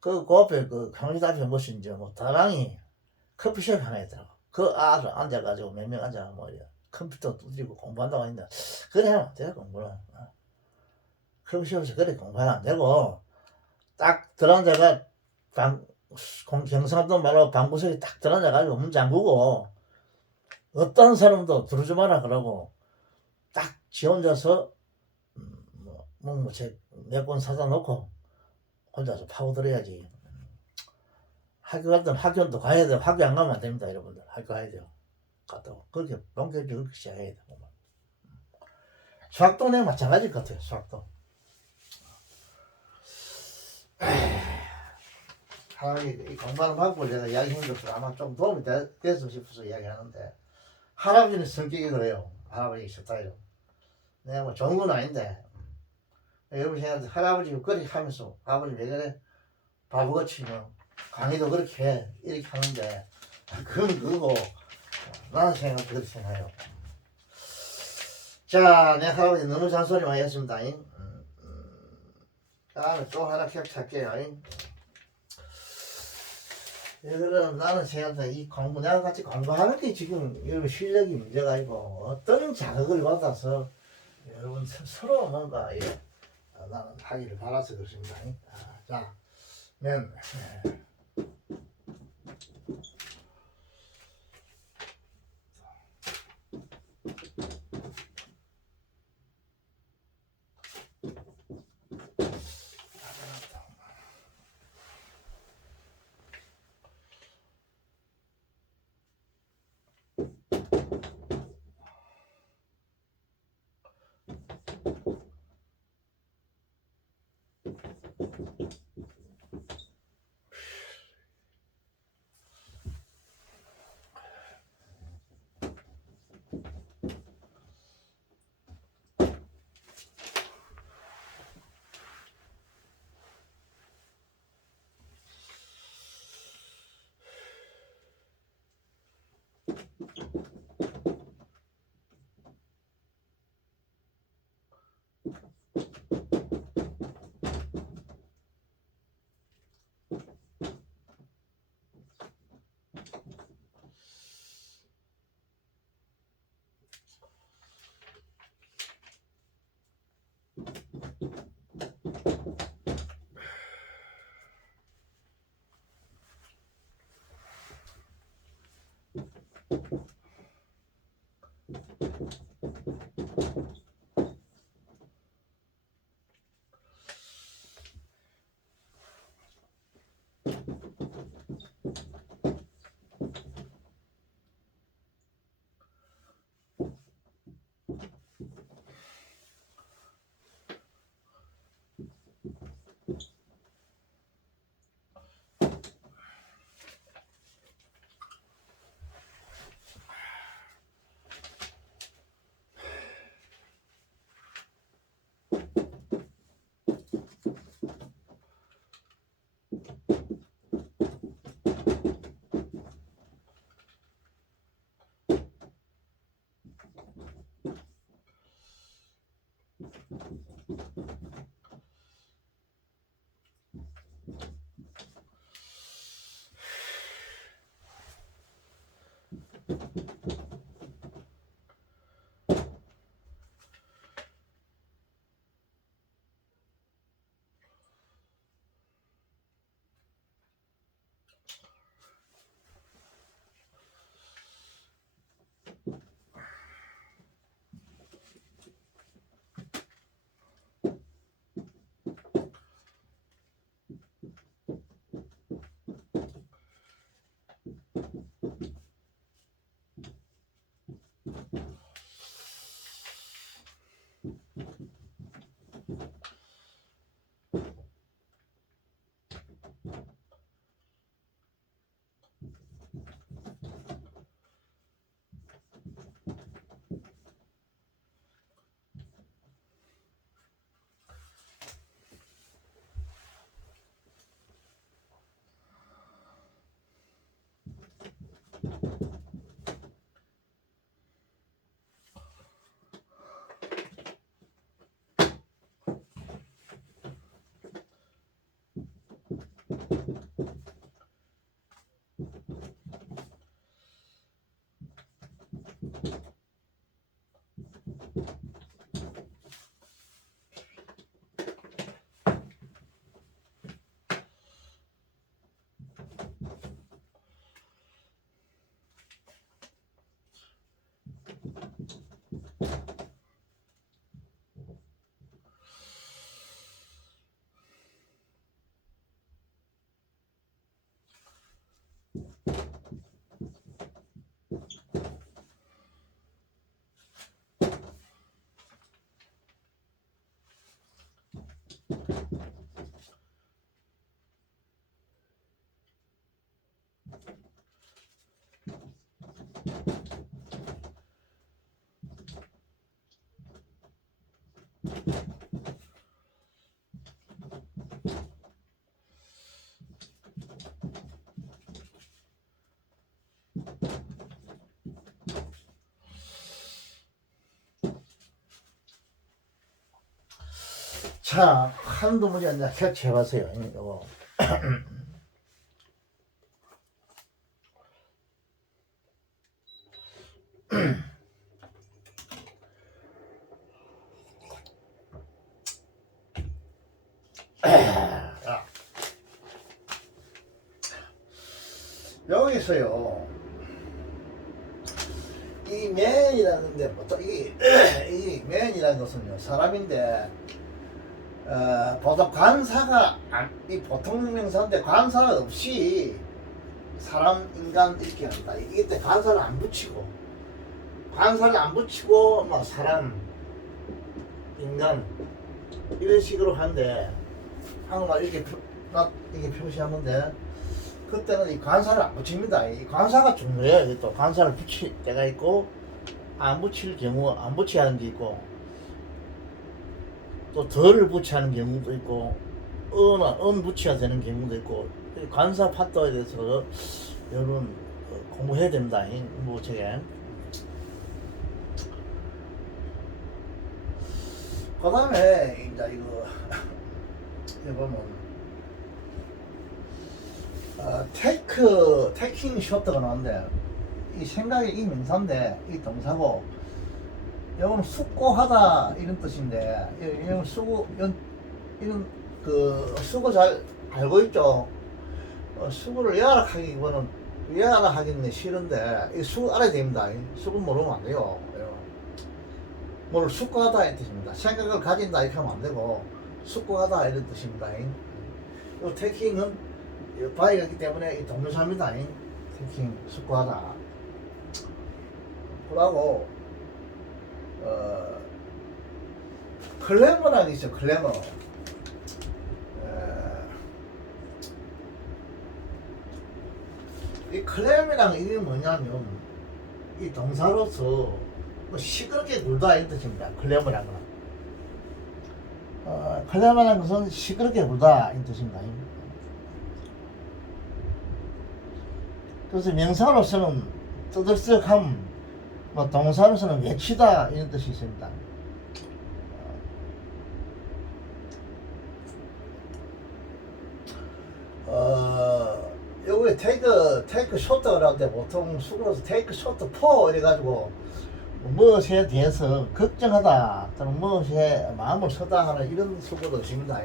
그 앞에 강의실 앞에 무슨 이제 뭐 다방이 커피숍 하나 있더라고. 그 아들 앉아가지고 몇 명 앉아 뭐 컴퓨터 두드리고 공부한다고 했는데 그래 하면 안 돼요 공부는. 커피숍에서 그래 공부하면 안 되고 딱 들어앉아가 경상도 말로 방구석에 딱 들어앉아가지고 문 잠그고 어떤 사람도 들어오지 마라 그러고 딱 지 혼자서 몇 권 사다 놓고 혼자서 파고들어야지. 학교 갔던 학교도 가야 돼요. 학교 안 가면 안 됩니다, 여러분들. 학교 가야 돼요. 갔다고. 그렇게 본격적으로 그렇게 시작해야 돼요. 수학도 내가 마찬가지일 것 같아요, 수학도. 이 공부하는 방법을 제가 이야기한 것도 아마 좀 도움이 됐으면 싶어서 이야기하는데, 할아버지는 성격이 그래요. 할아버지 스타일은. 내가 뭐 좋은 건 아닌데, 여러분 생각하는데, 할아버지가 그렇게 하면서, 아버지 왜 그래? 바보같이 뭐, 강의도 그렇게 해. 이렇게 하는데, 그건 그거고, 나는 그렇게 생각해요. 자, 내 할아버지 너무 잔소리 많이 했습니다. 다음에 또 하나 기억할게요. 그럼 나는 생각한다. 이 공부, 내가 같이 공부하는 게 지금 여러분 실력이 문제가 아니고 어떤 자극을 받아서 여러분 서로 뭔가 나는 하기를 바라서 그렇습니다. 자, 면. 자, 한두 문제 이제 캡처해봤어요. 이거. 여기서요, 이 맨이라는 데 보통 이 맨이라는 것은요, 사람인데 보통 관사가 이 보통 명사인데 관사가 없이 사람 인간 이렇게 한다. 이때 관사를 안 붙이고 뭐 사람 인간 이런 식으로 하는데 한국말 이렇게 이게 표시하면 돼. 그때는 이 관사를 안 붙입니다. 이 관사가 중요해요. 이게 또 관사를 붙일 때가 있고 안 붙일 경우 안 붙여야 하는 게 있고 또 덜 붙여야 하는 경우도 있고 은 붙여야 되는 경우도 있고 관사 파도에 대해서 여러분 공부해야 됩니다. 뭐 저게 그 다음에 이제 이거 보면 테이킹 셔터가 나오는데 이 생각이 이 명사인데 이 동사고 이건 숙고하다 이런 뜻인데 이건 이런 그 수고 잘 알고 있죠. 수고를 외아락하기는 싫은데 이 수고 알아야 됩니다. 수고 모르면 안 돼요. 뭘 숙고하다 이런 뜻입니다. 생각을 가진다 이렇게 하면 안 되고 숙고하다 이런 뜻입니다. 이 테이킹은 바이가 있기 때문에 이 동명사입니다. 테이킹 숙고하다. 그러고 클레머라는 게 있죠. 클레머. 이 클레머라는 이게 뭐냐면 이 동사로서 뭐 시끄럽게 굴다 이런 뜻입니다. 클레머라는 건. 클레머라는 것은 시끄럽게 굴다 이런 뜻입니다. 그래서 명사로서는 떠들썩함, 뭐 동사로서는 외치다 이런 뜻이 있습니다. 요거에 take 그 테이크 쇼트를 할 때 보통 수그러서 테이크 쇼트 포 이래가지고 무엇에 대해서 걱정하다 또는 무엇에 마음을 쓰다 하는 이런 수고도 있습니다.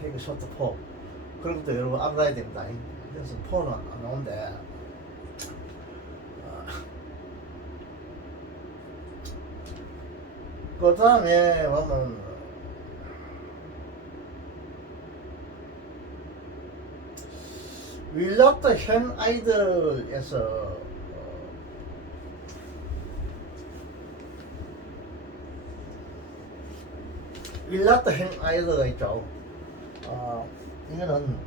테이크 쇼트 포 그런 것도 여러분 알아야 됩니다. 그래서 포는 안 나오는데 그 다음에 보면 윌라트 현 아이들에서 윌라트 현 아이들가 있죠. 이거는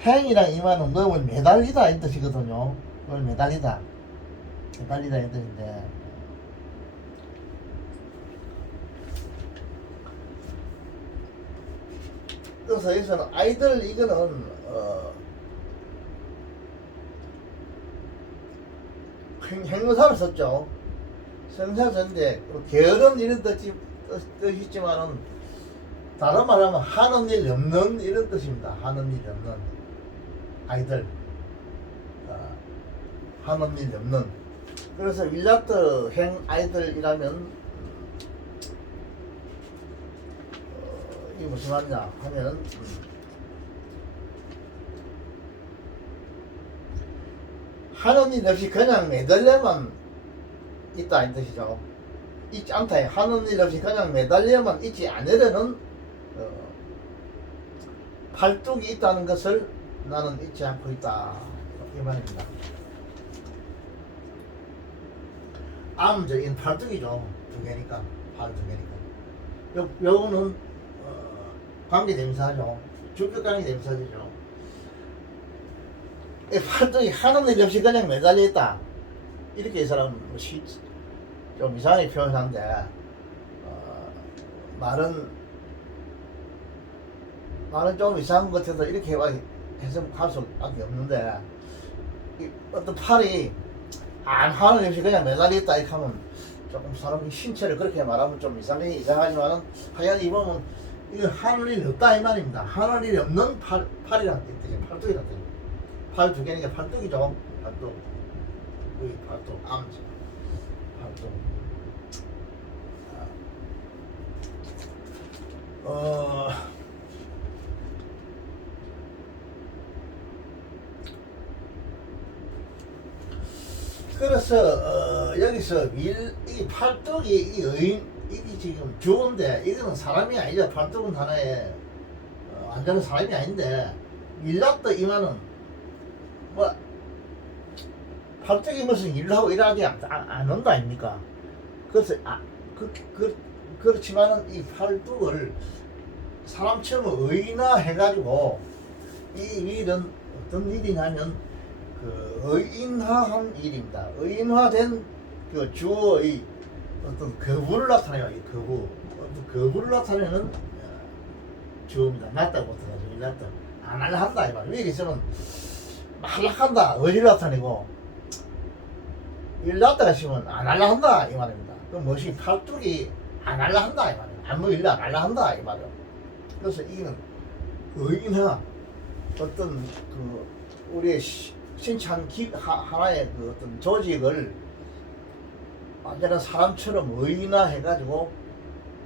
행이랑 이만은 너무 매달리다 이 뜻이거든요. 너무 매달리다 이 뜻인데 그래서 여기서는 아이들 이거는 행사를 썼죠. 생사를 썼는데 게으른 이런 뜻이지만은 다른 말하면 하는 일 없는 이런 뜻입니다. 하는 일 없는 아이들 하는 일 없는 그래서 윌라트 행 아이들이라면 이게 무슨 말이냐 하면 하는 일 없이 그냥 매달려만 있다 이 뜻이죠. 있지 않다. 하는 일 없이 그냥 매달려만 있지 않으려는 팔뚝이 있다는 것을 나는 잊지 않고 있다 이 말입니다. 암적인 팔뚝이죠. 두 개니까 팔 두 개니까 요거는 관계대명사죠. 주격관계대명사죠. 이 팔뚝이 하는 일 없이 그냥 매달려 있다 이렇게 이 사람은 좀 이상하게 표현하는데 말은 좀 이상한 것 같아서 이렇게 해석할 수밖에 없는데 어떤 팔이 안 하는 일 없이 그냥 매달려 있다 이렇게 하면 조금 사람 신체를 그렇게 말하면 좀 이상하지만은 하여간 이 보면 이거 하는 일이 없다 이 말입니다. 하는 일이 없는 팔이라는 뜻이죠. 팔뚝이라는 뜻이죠. 팔 두 개니까 팔뚝이죠. 팔뚝 여기 팔뚝 암지 팔뚝 그래서 여기서 이 팔뚝이 이 의인 이게 지금 주어인데 이거는 사람이 아니죠. 팔뚝은 하나의 완전한 사람이 아닌데 일났다 이만은 뭐 팔뚝이 무슨 일을 하고 일하지 안 온다 아닙니까? 그래서 그렇지만은 이 팔뚝을 사람처럼 의인화해가지고 이 일은 어떤 일이냐면 그 의인화한 일입니다. 의인화된 그 주어의 어떤 거부를 나타내요. 이 거부, 어떤 거부를 나타내는 주어입니다. 낫다고 못해가지고 낫다. 안 할라 한다 이 말. 위에 있으면 말락한다 의리를 나타내고 일 낫다가 있으면 안 할라 한다 이 말입니다. 그럼 무엇이 팔뚝이 안 할라 한다 이 말이에요. 아무 일도 안 할라 한다 이 말이에요. 그래서 이는 의인화 어떤 그 우리의 신체 하나의 그 어떤 조직을 완전한 사람처럼 의인화해가지고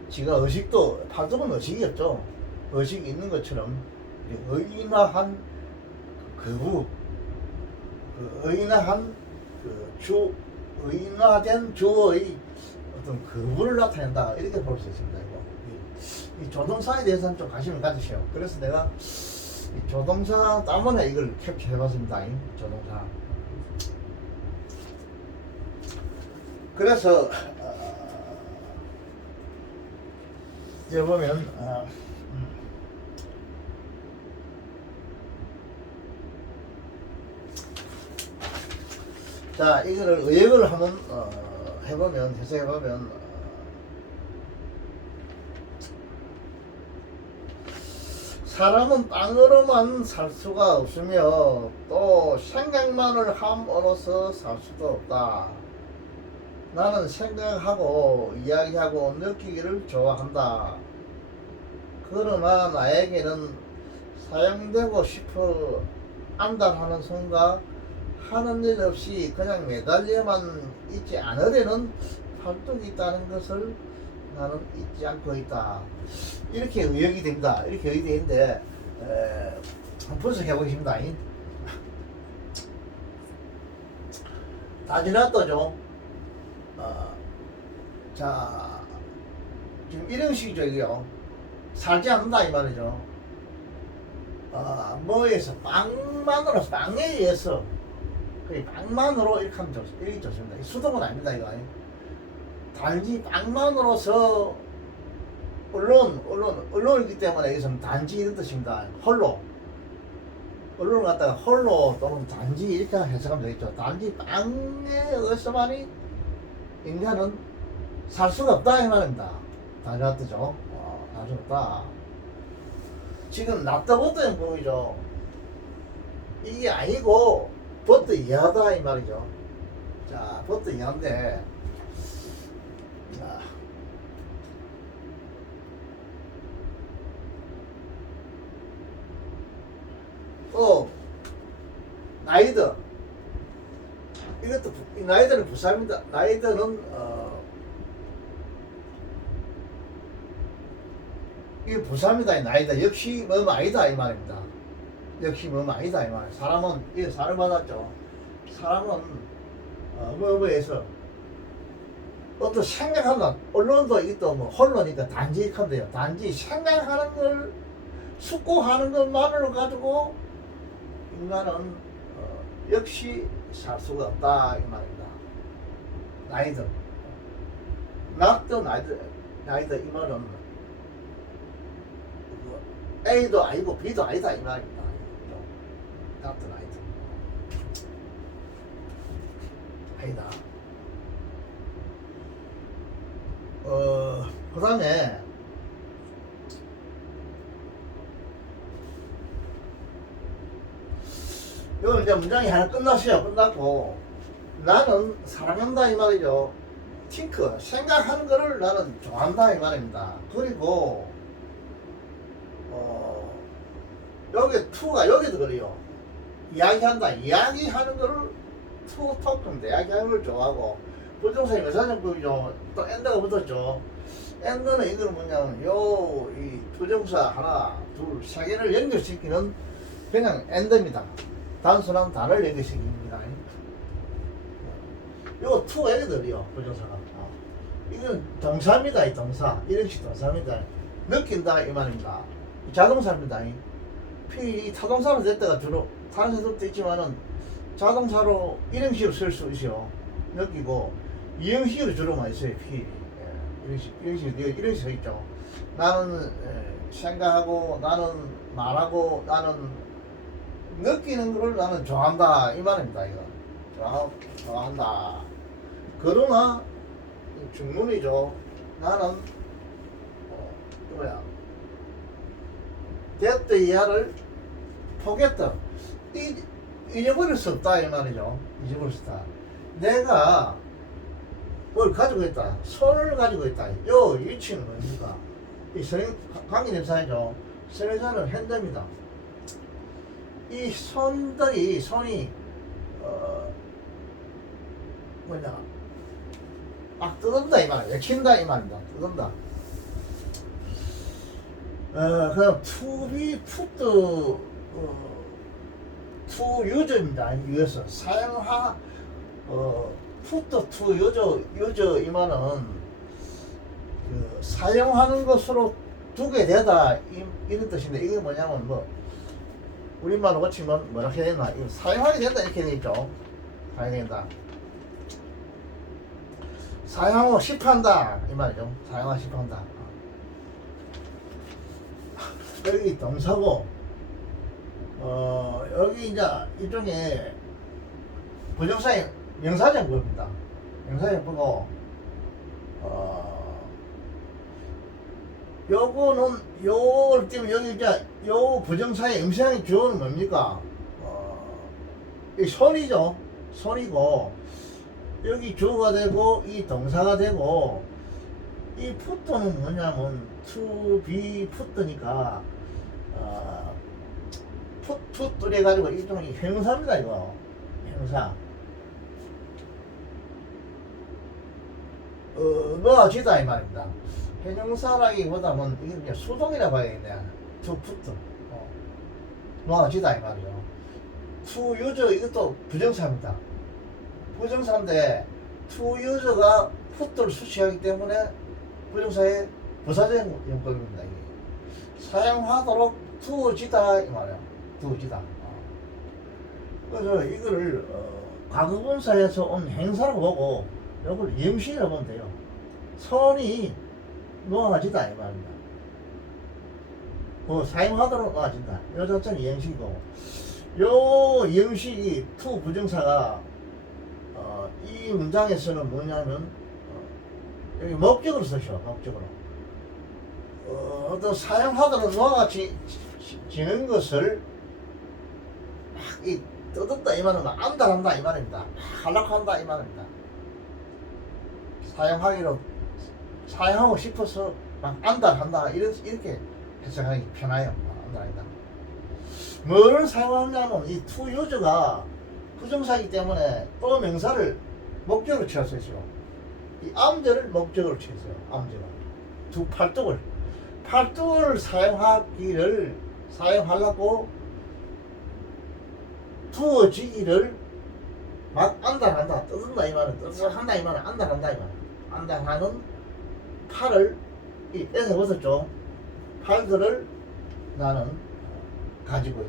지가 의식도 팔뚝은 의식이었죠. 의식이 있는 것처럼 의인화한 거부, 그 의인화한 그 의인화된 주어의 어떤 거부를 나타낸다 이렇게 볼 수 있습니다. 이 조동사에 대해서는 좀 관심을 가지세요. 그래서 내가 이 조동사 때문에 이걸 캡처해봤습니다. 조동사. 그래서 여기 보면 자 이거를 의역을 한번 해보면 해석해보면 사람은 땅으로만 살 수가 없으며 또 생각만을 함으로써 살 수도 없다. 나는 생각하고 이야기하고 느끼기를 좋아한다. 그러나 나에게는 사용되고 싶어 안달하는 순간 하는 일 없이 그냥 매달려만 있지 않으려는 활동이 있다는 것을 나는 잊지 않고 있다. 이렇게 의역이 됩니다. 이렇게 의역이 되는데 한번 분석해 보겠습니다. 다 지났다죠. 자, 지금 이런 식이죠, 이게요. 살지 않는다, 이 말이죠. 뭐에서, 빵만으로, 빵에 의해서, 빵만으로 이렇게 하면 이렇게 좋습니다. 수동은 아닙니다, 이거. 단지 빵만으로서, 언론이기 때문에 여기서는 단지 이런 뜻입니다. 홀로. 언론을 갖다가 홀로 또는 단지 이렇게 해석하면 되겠죠. 단지 빵에 의해서만이 인간은 살 수가 없다 이 말입니다. 단지가 뜨죠. 살 수가 없다. 지금 낫다보다 보이죠. 이게 아니고 버터 이하다 이 말이죠. 자, 버터 이하인데 또 나이더 이것도 나이더는 부사입니다. 나이더는 이게 부사입니다. 나이더 역시 뭐 아니다 이 말입니다. 역시 뭐 아니다 이 말. 사람은 이게 사를 받았죠. 사람은 뭐에서 어떤 생각한다. 언론도 이것도 뭐 혼론이니까 단지 이렇게 하면 돼요. 단지 생각하는 걸 숙고하는 것만으로 가지고 인간은 역시 살 수가 없다 이 말입니다. 나이들 나이들 이 말은 A도 아니고 B도 아니다 이 말입니다. 나이들 아니다. 그 다음에 이건 이제 문장이 하나 끝났어요. 끝났고 나는 사랑한다 이 말이죠. 팅크 생각하는 거를 나는 좋아한다 이 말입니다. 그리고 여기 투가 여기도 그래요. 이야기한다. 이야기하는 거를 투 토크인데 이야기하는 걸 좋아하고 부정사의 의사정법이죠. 또 엔더가 붙었죠. 엔더는 이거는 뭐냐면 이 부정사 하나 둘 세 개를 연결시키는 그냥 엔더입니다. 단순한 단어를 연결시킵니다. 요 투가 여기 들어요. 부정사가. 이건 동사입니다. 이 동사. 이런 식 동사입니다. 느낀다 이 말입니다. 자동사입니다. 필이 타동사로 될 때가 주로 다른 사람도 있지만은 자동사로 이런 식으로 쓸 수 있어요. 느끼고 이형식으로 주로 많이 써요. 필이 이런 식으로 있죠. 나는 생각하고 나는 말하고 나는 느끼는 거를 나는 좋아한다 이 말입니다. 이거 좋아한다. 그러나 중문이죠. 나는 됐다 이하를 포기했다. 잊어버릴 수 없다 이 말이죠. 잊어버릴 수 없다. 내가 뭘 가지고 있다. 손을 가지고 있다. 요 위치는 뭡니까? 이 관계대명사이죠. 선행사는 핸드입니다. 이 손이 막 뜯는다 이 말이야. 액친다 이 말입니다. 뜯는다. 그럼 to be put to use입니다. 유에서 put to use 이만은 사용하는 것으로 두게 되다 이런 뜻인데 이게 뭐냐면 우리말로 고치면 뭐라 해야 되나? 이거 사용하게 된다 이렇게 되겠죠. 사용하게 된다. 사용하고 싶어한다 이 말이죠. 사용하고 싶어한다. 여기 동사고 여기 이제 일종의 부정사의 명사정법입니다. 명사정법이고 요거는 요 때문에 여기 이제 요 부정사의 음성의 주어는 뭡니까? 이 손이죠. 손이고 여기 주어가 되고 이 동사가 되고 이 put는 뭐냐면 to be put니까 풋 해가지고 일종의 형사입니다 이거. 형사. 놓아지다 이 말입니다. 형용사라기보다는 이게 그냥 수동이라고 해야겠네. to put. 놓아지다 이 말이죠. to use 이것도 부정사입니다. 부정사인데 to use가 put를 수식하기 때문에 부정사의 부사적 용법입니다. 이게. 사용하도록 두어지다 이 말이야. 두어지다. 그래서 이거를 과거분사에서 온 행사로 보고 이걸 영식이라고 보면 돼요. 선이 놓아지다 이 말입니다. 사용하도록 놓아진다. 이 자체는 영식이고, 요 영식이 투 부정사가 이 문장에서는 뭐냐면 여기 목적으로 쓰죠. 목적으로. 어떤 사용하도록 놓아지는 것을 막 뜯었다 이 말은 안달한다 이 말입니다. 한락한다 이 말입니다. 사용하고 싶어서 막 안달한다 이렇게 해석하기 편해요. 안달한다. 뭐를 사용하냐면 이 to use가 부정사이기 때문에 또 명사를 목적으로 취할 수 있어요. 이 암제를 목적으로 취했어요. 암제가 두 팔뚝을 사용하려고 두어지기를 막 안달한다, 뜯는다 이 말은, 뜯는다 이 말은 안달한다 이 말은. 안달하는 팔을 이 뺏어 벗었죠. 팔들을 나는 가지고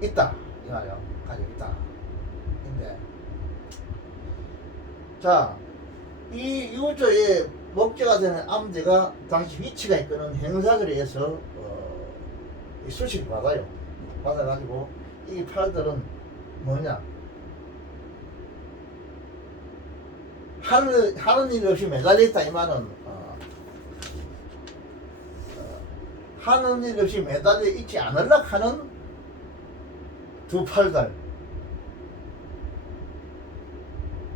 있다 이 말이야. 가지고 있다. 근데 자, 이 유저의 목적가 되는 암제가 당시 위치가 있거든 행사들에 의해서 수식을 받아가지고 이 팔들은 뭐냐, 하는 일 없이 매달려있다 이 말은 하는 일 없이 매달려 있지 않으려고 하는 두 팔들.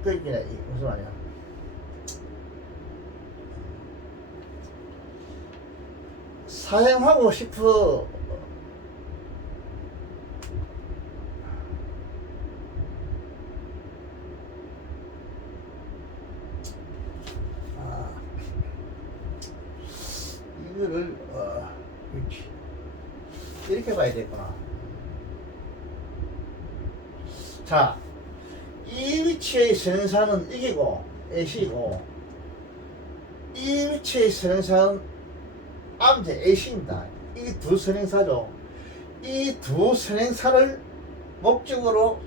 그 얘기네. 무슨 말이야. 사용하고 싶어 이거를 이렇게 봐야 되구나. 자, 이 위치의 선행사는 이기고 애시고, 이 위치의 선행사는 암제 애시입니다. 이 두 선행사죠. 이 두 선행사를 목적으로,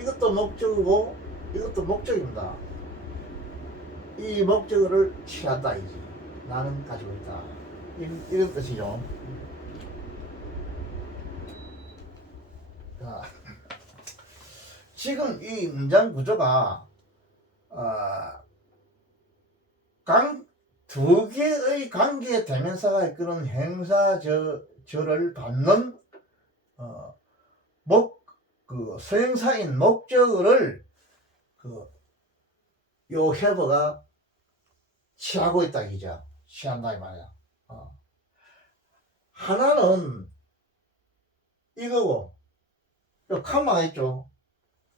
이것도 목적이고 이것도 목적입니다. 이 목적어를 취한다 이지. 나는 가지고 있다. 이런 뜻이죠. 자, 지금 이 문장 구조가 두 개의 관계 대명사가 이끄는 행사절을 받는 서행사인 목적어를 요 해버가 취하고 있다 이죠. 취한다 이 말이야. 하나는 이거고, 요 컴마가 있죠.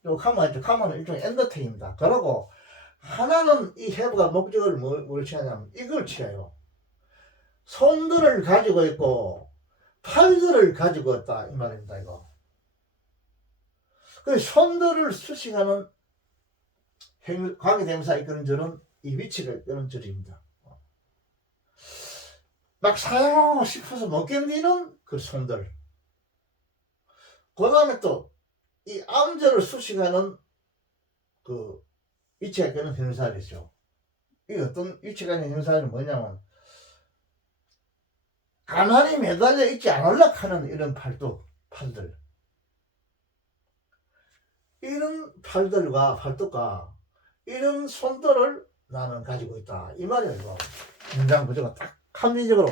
컴마는 일종의 엔더테입니다. 그러고 하나는 이 해부가 목적을 뭘 취하냐면 이걸 취해요. 손들을 가지고 있고 팔들을 가지고 있다 이 말입니다. 이거. 그 손들을 수식하는 관계대명사 이끄는 절은 이 위치가 이끄는 절입니다. 막 사용하고 싶어서 못 견디는 그 손들. 그 다음에 또 이 암절을 수식하는 그 위치가 있는 형사들이죠. 이 어떤 위치가 있는 형사는 뭐냐면 가만히 매달려 있지 않으려고 하는 이런 팔들. 이런 팔뚝과 이런 손들을 나는 가지고 있다. 이 말이에요. 이거. 문장 구조가 딱 합리적으로,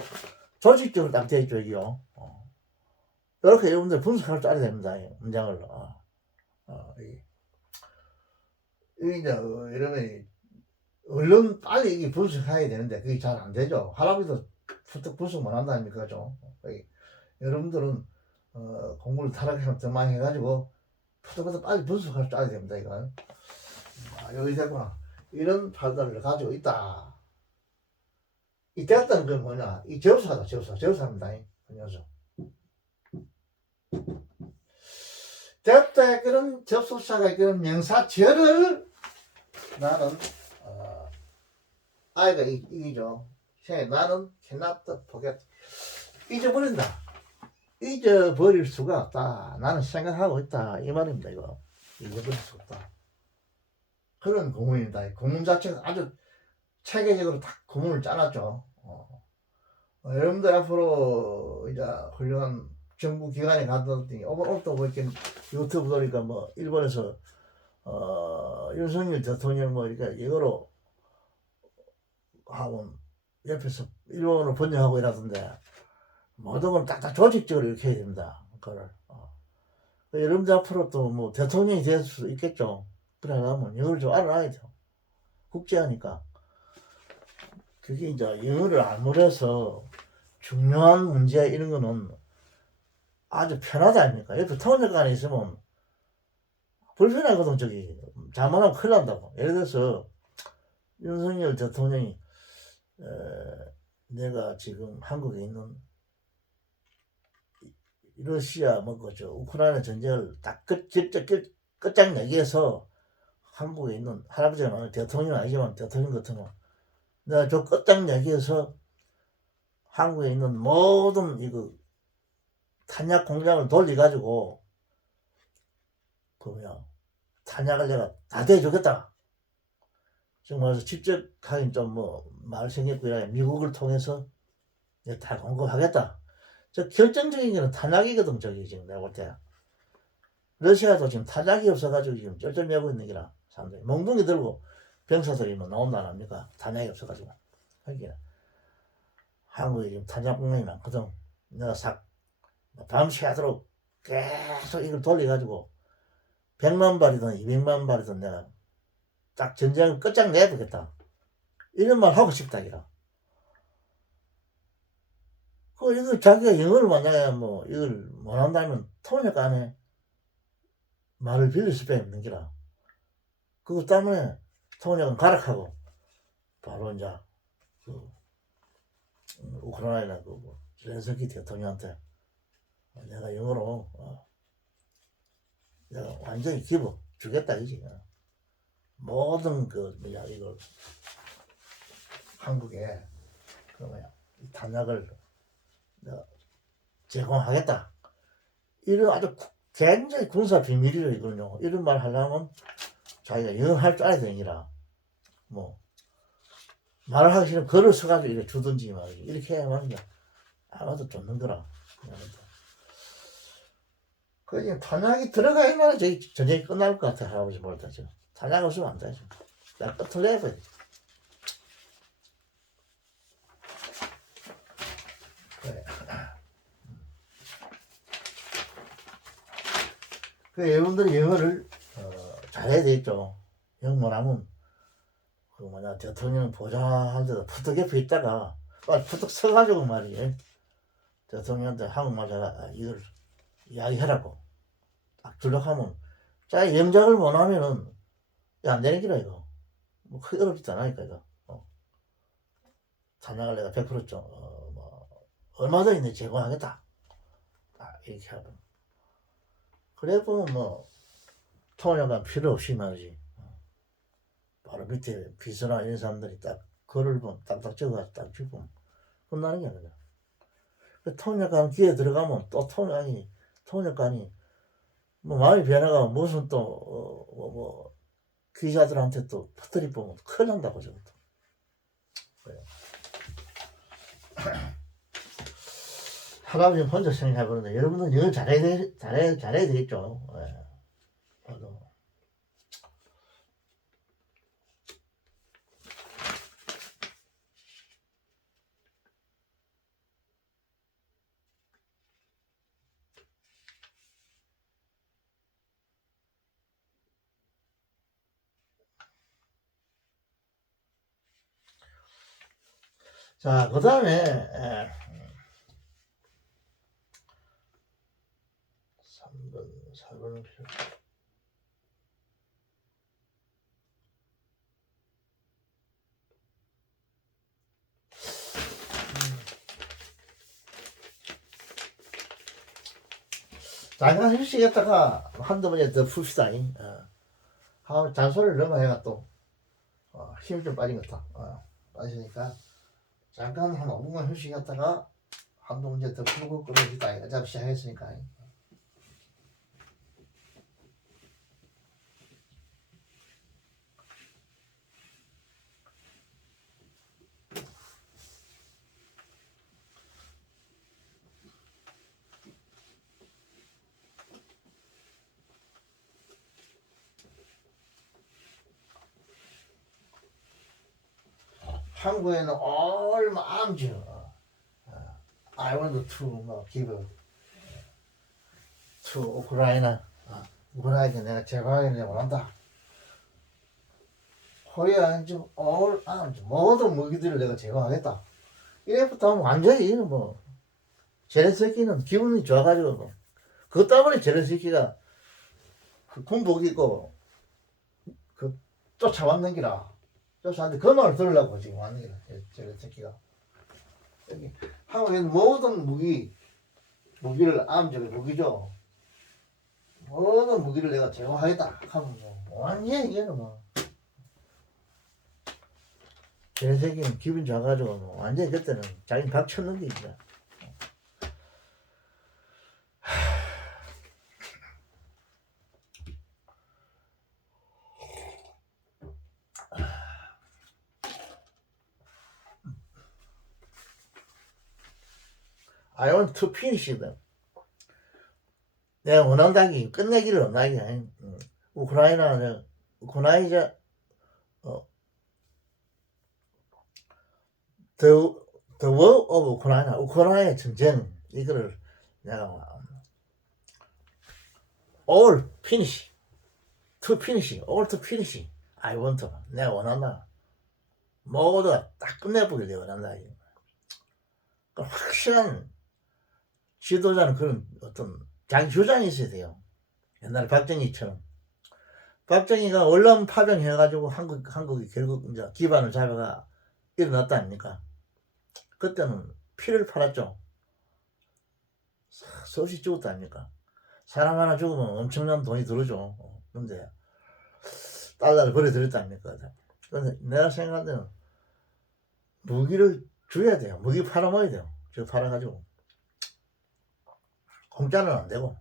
조직적으로 딱 되어 있죠. 이게요. 이렇게 여러분들 분석할 줄 알아야 됩니다. 문장을. 이게 이제 이러면 얼른 빨리 이게 분석해야 되는데 그게 잘 안 되죠. 할아버지도 부쩍 분석 못 한다니까. 그죠? 여러분들은 공부를 타락해서 더 많이 해가지고 포도보다 빨리 분석할 줄 알아야 됩니다. 이건 여기 됐구나. 이런 팔다를 가지고 있다. 이 됐다는 건 뭐냐? 이 제우사다. 제우사입니다. 이 녀석. 됐다. 그런 접속사가 그런 명사절을 나는 아이가 이기죠. 나는 cannot forget. 잊어버린다. 잊어버릴 수가 없다. 나는 생각하고 있다. 이 말입니다. 이거 잊어버릴 수 없다. 그런 구문입니다. 구문 자체가 아주 체계적으로 딱 구문을 짜놨죠. 여러분들 앞으로 이제 훌륭한 정부 기관에 갔더니 오늘도 뭐 이렇게 유튜브 보니까 뭐 일본에서 윤석열 대통령 뭐 이렇게 이거로 하고 옆에서 일본어로 번역하고 이러던데 모든 걸 딱딱 조직적으로 이렇게 해야 됩니다. 그걸 여러분들 앞으로 또 뭐 대통령이 될 수도 있겠죠. 그러려면 영어를 좀 알아야죠. 국제하니까. 그게 이제 영어를 알므로서 중요한 문제 이런 거는 아주 편하다 아닙니까? 옆에 통역관에 있으면 불편하거든. 저기 잘못하면 큰일 난다고. 예를 들어서 윤석열 대통령이 내가 지금 한국에 있는 러시아 뭐 그죠 우크라이나 전쟁을 딱 끝장내기해서 한국에 있는 할아버지가 말하는 대통령 아니지만 대통령 같으면 내가 저 끝장내기해서 한국에 있는 모든 이거 탄약 공장을 돌려가지고 그 뭐야 탄약을 내가 다 대주겠다. 지금 와서 직접 하긴 좀 뭐 말 생겼고 이라 미국을 통해서 내가 다 공급하겠다. 저 결정적인 거는 탄약이거든. 저기 지금 내가 볼 때 러시아도 지금 탄약이 없어가지고 지금 쩔쩔매고 있는 게라 사람들이 몽둥이 들고 병사들이 뭐 나온다 안 합니까? 탄약이 없어가지고 하기는 한국에 지금 탄약 공장이 많거든. 내가 밤새도록 계속 이걸 돌려가지고 100만 발이든 200만 발이든 내가 딱 전쟁을 끝장내보겠다. 이런 말 하고 싶다 이라. 이거 자기가 영어를 만약에 뭐 이걸 못한다면 통역 안에 말을 빌릴 수밖에 없는 기라. 그것 때문에 통역은 가락하고 바로 이제 그 우크라이나 그 젤렌스키 대통령한테 내가 영어로 내가 완전히 기부 주겠다 이지. 모든 그 뭐야 이걸 한국에 그 뭐야 탄약을 내가 제공하겠다. 이런 아주 굉장히 군사 비밀이죠 이거는요. 이런 말 하려면 자기가 영어 할 줄 알아야 되니라. 뭐 말을 하기 싫으면 글을 써가지고 이렇게 주든지 말이지. 이렇게 해야만 아마도 쫓는 거라. 그냥 탄약이 들어가야만 저기 전쟁이 끝날 것 같아. 할아버지 볼 때 지금 탄약 없으면 안 되죠. 나 끝을 내버려. 그래. 그 여러분들이 영어를 잘해야 되겠죠. 영어 못하면 그 뭐냐 대통령 보좌할 때도 푸득 옆에 있다가 푸득 서가지고 말이에요. 대통령한테 한국말 잘 이걸 이야기하라고 딱 주력하면 자 영작을 못하면은 안 되는 기라 이거 뭐 크게 어렵지도 않으니까 이거 탄약을 내가 100% 뭐 얼마든지 제공하겠다 이렇게 하면 그래 보면 뭐 통역은 필요 없이 말이지. 바로 밑에 비서나 이런 사람들이 딱 글을 보면 딱딱 적어서 딱 주고 끝나는 게 아니라 통역관 귀에 들어가면 또 통역관이 뭐 마음이 변해가면 무슨 또 뭐 기자들한테 또 퍼뜨리 보면 큰일 난다고 저것도. 그래요. 할아버지 혼자 생각해보는데 여러분은 영어 잘해야 되겠죠. 예. 자, 그 다음에 4번은 필요 없고. 잠깐 휴식했다가 한두 번에 더 풉시다. 잔소리를 너무 해가 또 힘이 좀 빠진 것 같아. 빠지니까 잠깐 한 5분간 휴식했다가 한두 문제 더 풀고 끊어지다. 어차피 시작했으니까. 한국에는 all arms I want to give to 우크라이나. 우크라이나 내가 제거하겠네 원한다. 코리아는 지금 all arms 모든 무기들을 내가 제거하겠다. 이래부터 하면 완전히 뭐 제레스키는 기분이 좋아가지고 뭐. 그것 때문에 제레스키가 그 군복 입고 그 쫓아왔는 기라. 쫓아왔는데 그 말을 들으려고 지금 왔는 기라. 제레스키가 여기 한국에는 모든 무기를 암적인 무기죠. 모든 무기를 내가 제거하겠다 하면 뭐 완전히 이게는 뭐 제레스키는 기분 좋아가지고 뭐 완전히 그때는 자기는 박 쳤는 게 있다. I want to finish them. 내가 원한다기 끝내기를 원하기 아니. 우크라이나는 우크라이나 the war of 우크라이나 우크라이나의 전쟁 이거를 내가 all finish to finish all to finish I want to 내가 원한다. 모두 딱 끝내보길 내가 원한다. 확실한 지도자는 그런 어떤 자기 주장이 있어야 돼요. 옛날에 박정희처럼. 박정희가 언론 파병해가지고 한국이 결국 이제 기반을 잡아가 일어났다 아닙니까? 그때는 피를 팔았죠. 수없이 죽었다 아닙니까? 사람 하나 죽으면 엄청난 돈이 들어오죠. 근데 달러를 버려드렸다 아닙니까? 근데 내가 생각할 때는 무기를 줘야 돼요. 무기 팔아먹어야 돼요. 저 팔아가지고 공짜는 안 되고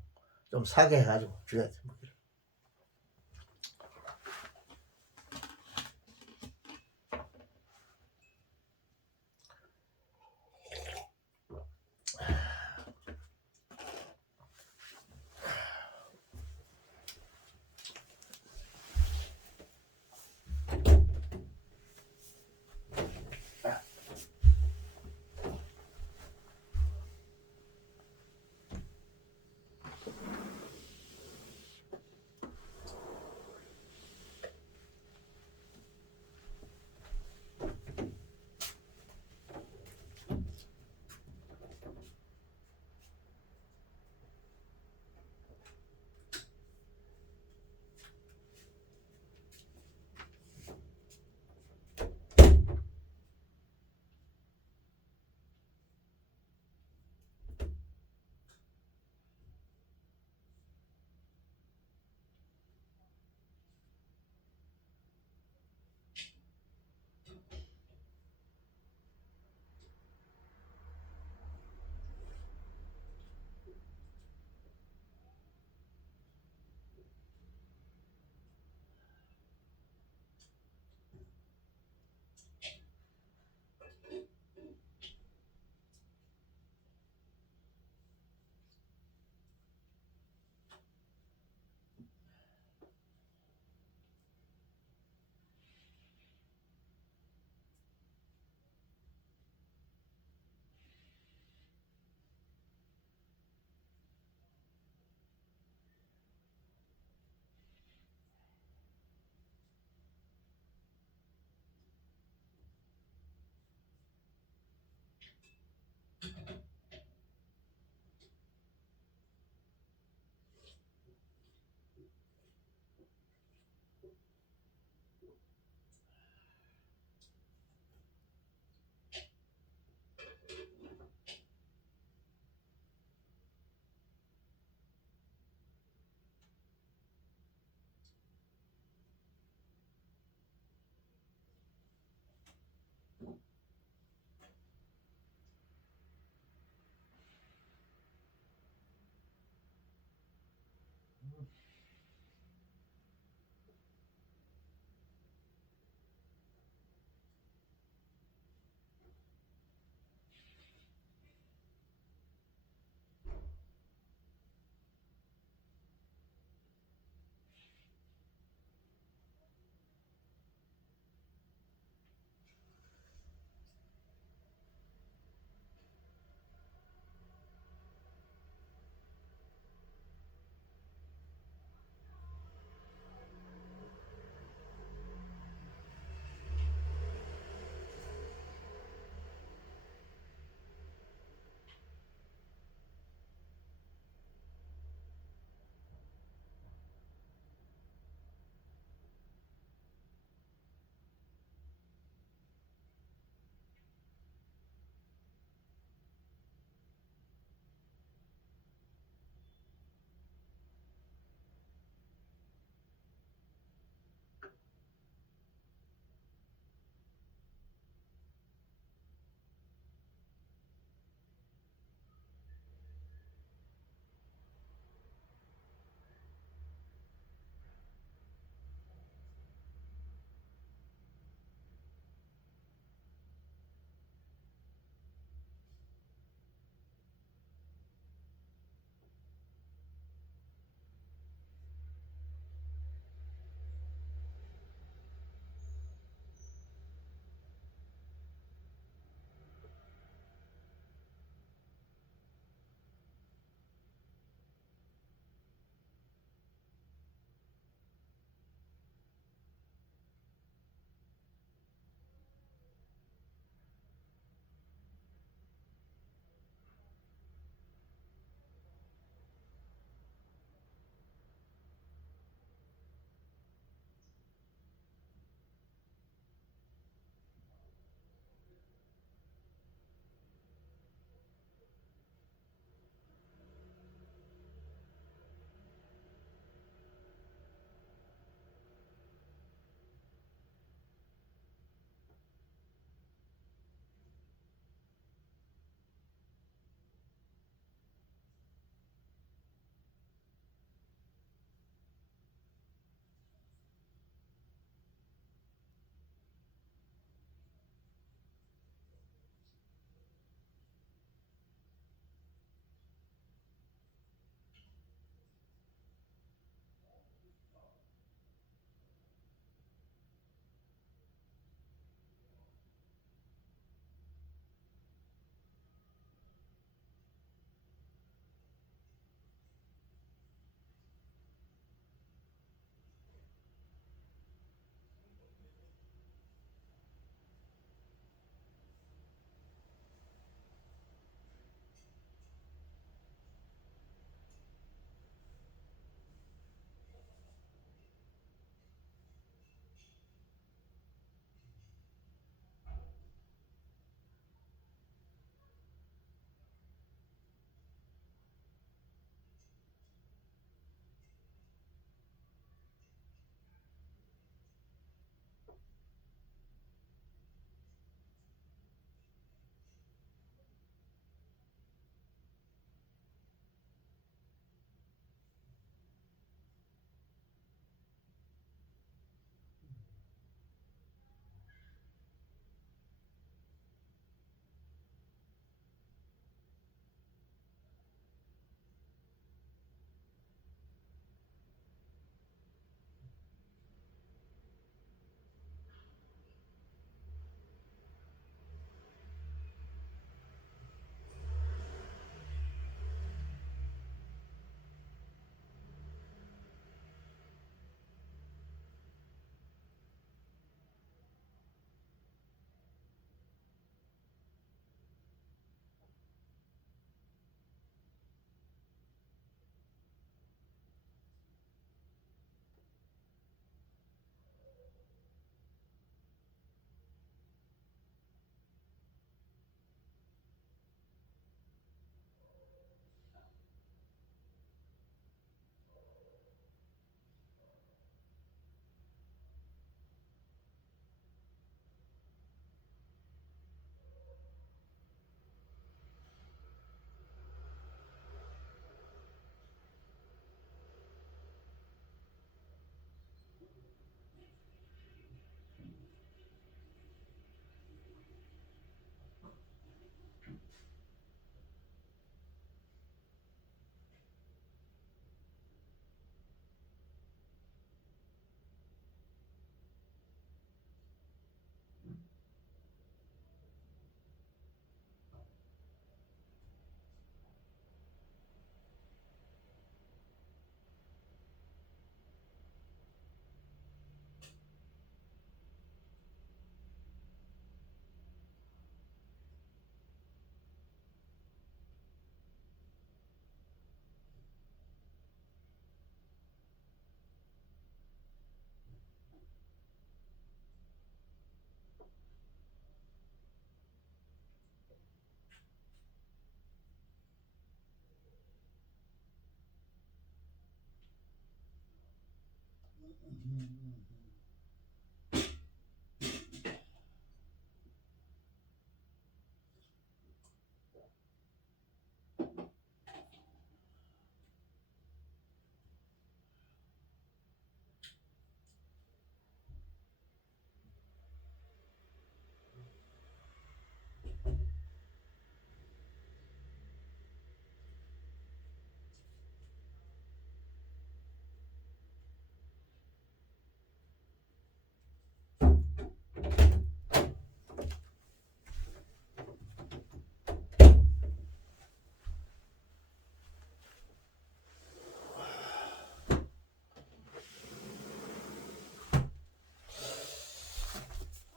좀 사게 해가지고 줘야 돼 무기를.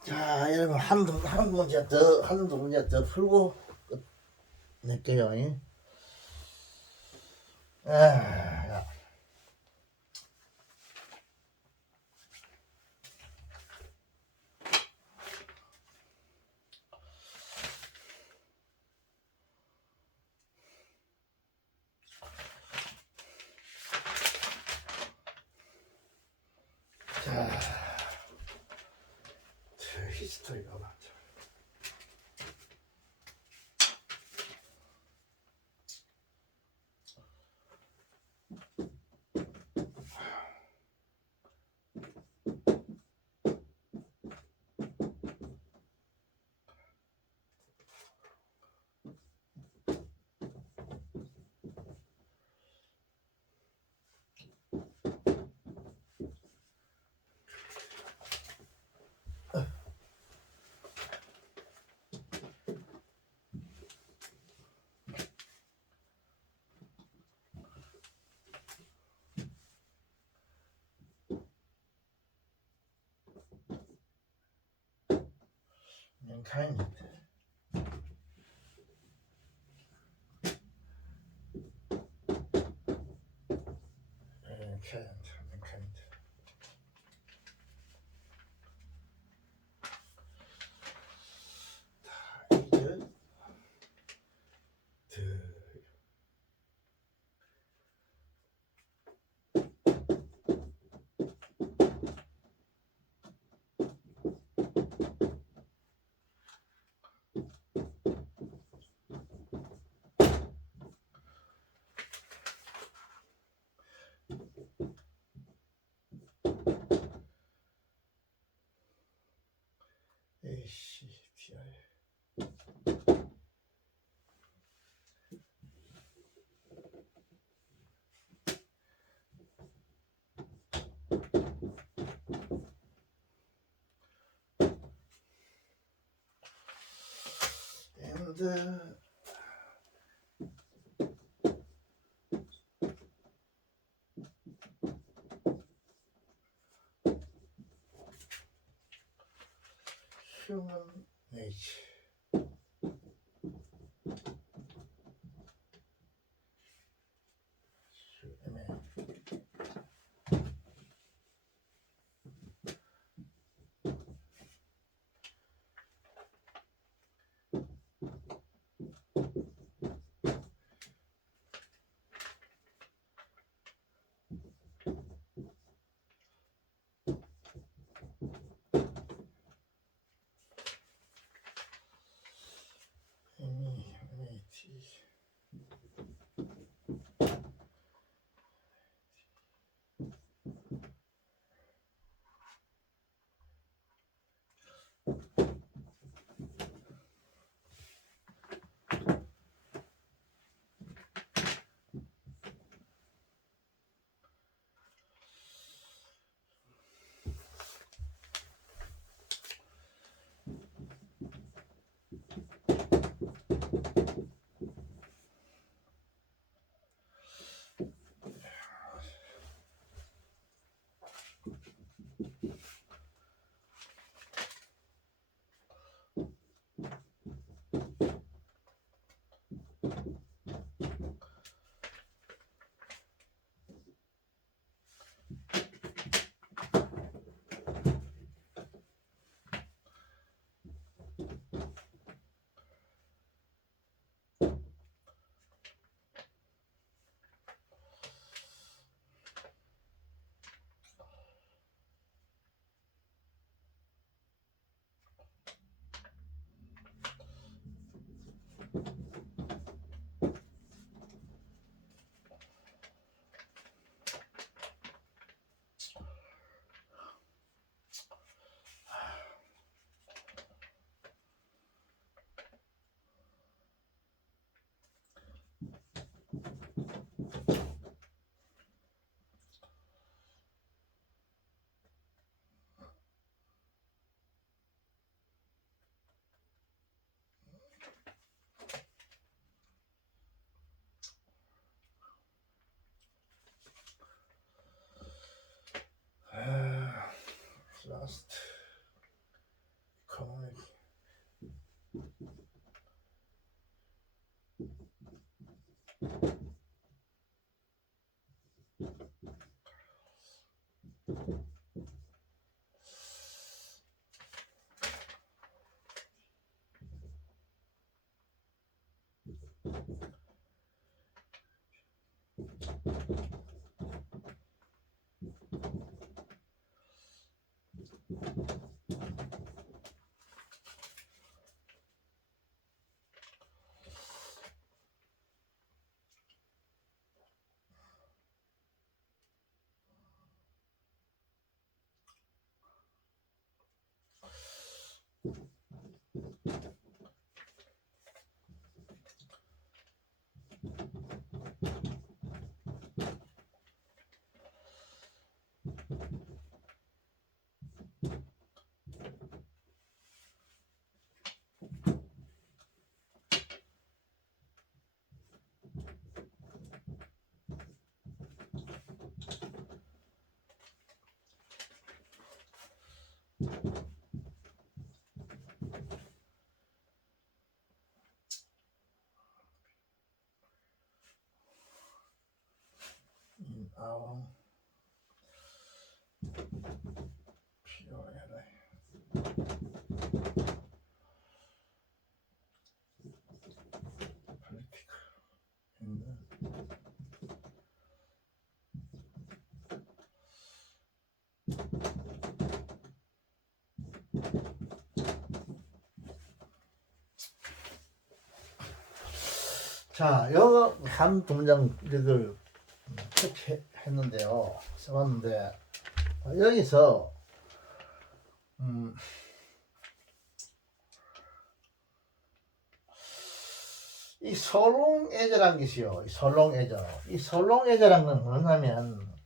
자, 여러분 한두 문제 더 풀고 끝낼게요. 아, 자, 히스토리가 많죠. mankind, mankind. 이제 ACTI. and human nature. advanced community. 자, 여기 한 문장 이걸 했는데요. 써봤는데 여기서 이 설롱애저라는 것이요. 이 설롱애저. 이 설롱애저라는 건 뭐냐면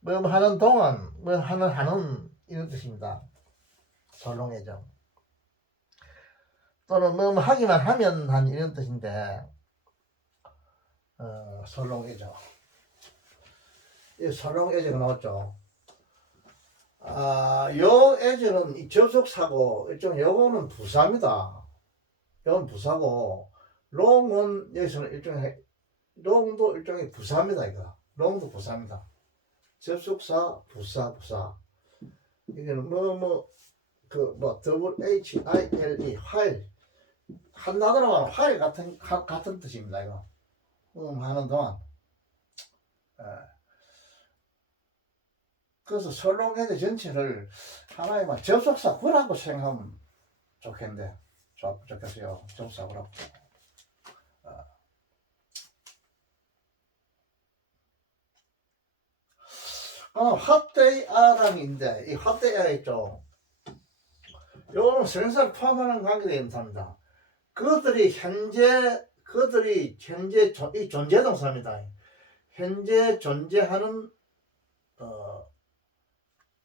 뭐 하는 동안 뭐 하는 이런 뜻입니다. 설롱애저. 또는 뭐 하기만 하면 한 이런 뜻인데 설롱애저. 이 설롱애저가 나왔죠. 요 애저는 이 접속사고 일종 요거는 부사입니다. 요건 부사고 롱은 여기서는 일종의 롱도 일종의 부사입니다. 이거 롱도 부사입니다. 접속사 부사 이게는 WHILE 화일 한 단어로 화일 같은 뜻입니다. 이거 하는 동안 그래서 설롱애저 전체를 하나의 접속사 구라고 생각하면 좋겠는데 좋겠어요. 접속사 구라고. what they are인데 이 what they are 있죠. 요거는 생사를 포함하는 관계대명사입니다. 그들이 현재 이 존재동사입니다. 현재 존재하는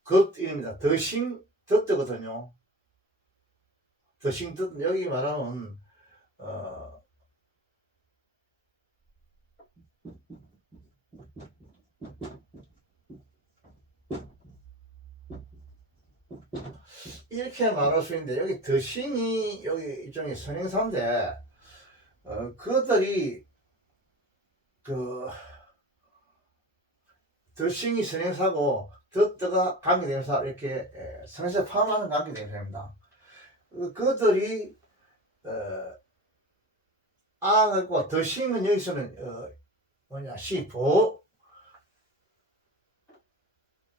것입니다. 더싱 덧거든요. 더싱 덧 여기 말하면 이렇게 말할 수 있는데 여기 더싱이 여기 일종의 선행사인데 그들이 더싱이 선행사고 더가 관계대명사 이렇게 선행사 포함하는 관계대명사입니다. 그들이 하고 더싱은 여기서는 시보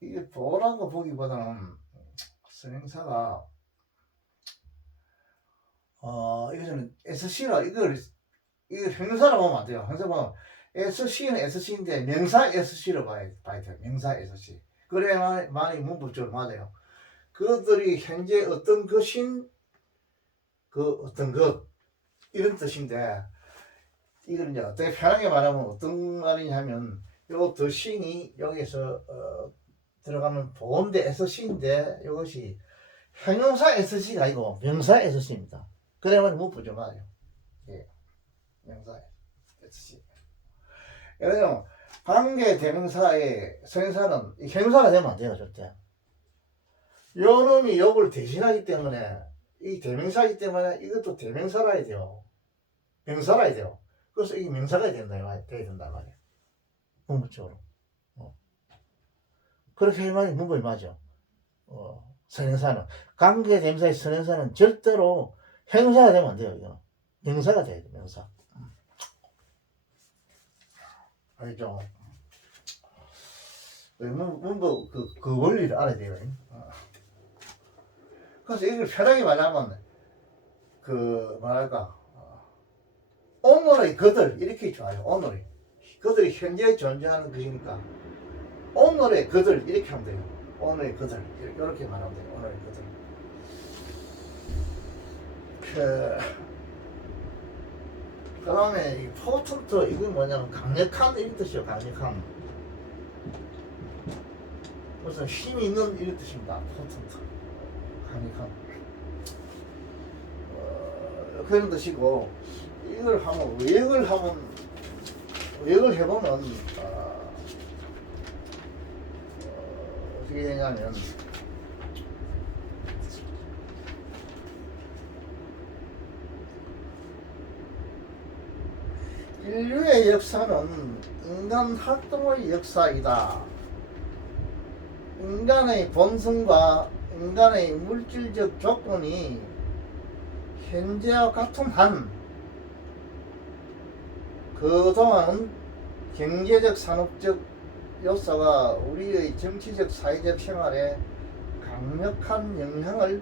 이게 보라고 보기보다는 선행사가 이거는 SC라 이걸 형용사로 보면 안 돼요. 형용사 보면 SC는 SC인데 명사 SC로 봐야 돼요. 명사 SC. 그래야만이 문법적으로 맞아요. 그들이 현재 어떤 것인 어떤 것 이런 뜻인데 이걸 이제 어떻게 편하게 말하면 어떤 말이냐면 요 더싱이 여기서 들어가면 보험대 SC인데 이것이 형용사 SC가 아니고 명사 SC입니다. 그래야만 문법적으로 맞아요. 예. 명사 SC. 그래서 관계 대명사의 선행사는 형용사가 되면 안 돼요, 절대. 요 놈이 요걸 대신하기 때문에 이 대명사이기 때문에 이것도 대명사라 해야 돼요. 명사라 해야 돼요. 그래서 이게 명사가 돼야 된다 말이야. 문법적으로. 그렇게 할 말이 문법이 맞아. 선행사는 관계대명사의 선행사는 절대로 형사가 되면 안 돼요. 이거는 명사가 돼야 돼. 명사. 알죠? 문법 그 원리를 알아야 돼요. 그래서 이걸 편하게 말하면 뭐랄까 오늘의 그들 이렇게 좋아요. 오늘의 그들이 현재 존재하는 것이니까 오늘의 그들 이렇게 하면 돼요. 오늘의 그들 이렇게 말하면 돼요. 오늘의 그들. 그 다음에 이 포텐트 이건 뭐냐면 강력한 이런 뜻이요. 강력한 무슨 힘이 있는 이런 뜻입니다. 포텐트 강력한 그런 뜻이고 이걸 하면 외역을 해보면 어떻게 되냐면 인류의 역사는 인간 활동의 역사이다. 인간의 본성과 인간의 물질적 조건이 현재와 같은 한 그동안은 경제적 산업적 요소가 우리의 정치적 사회적 생활에 강력한 영향을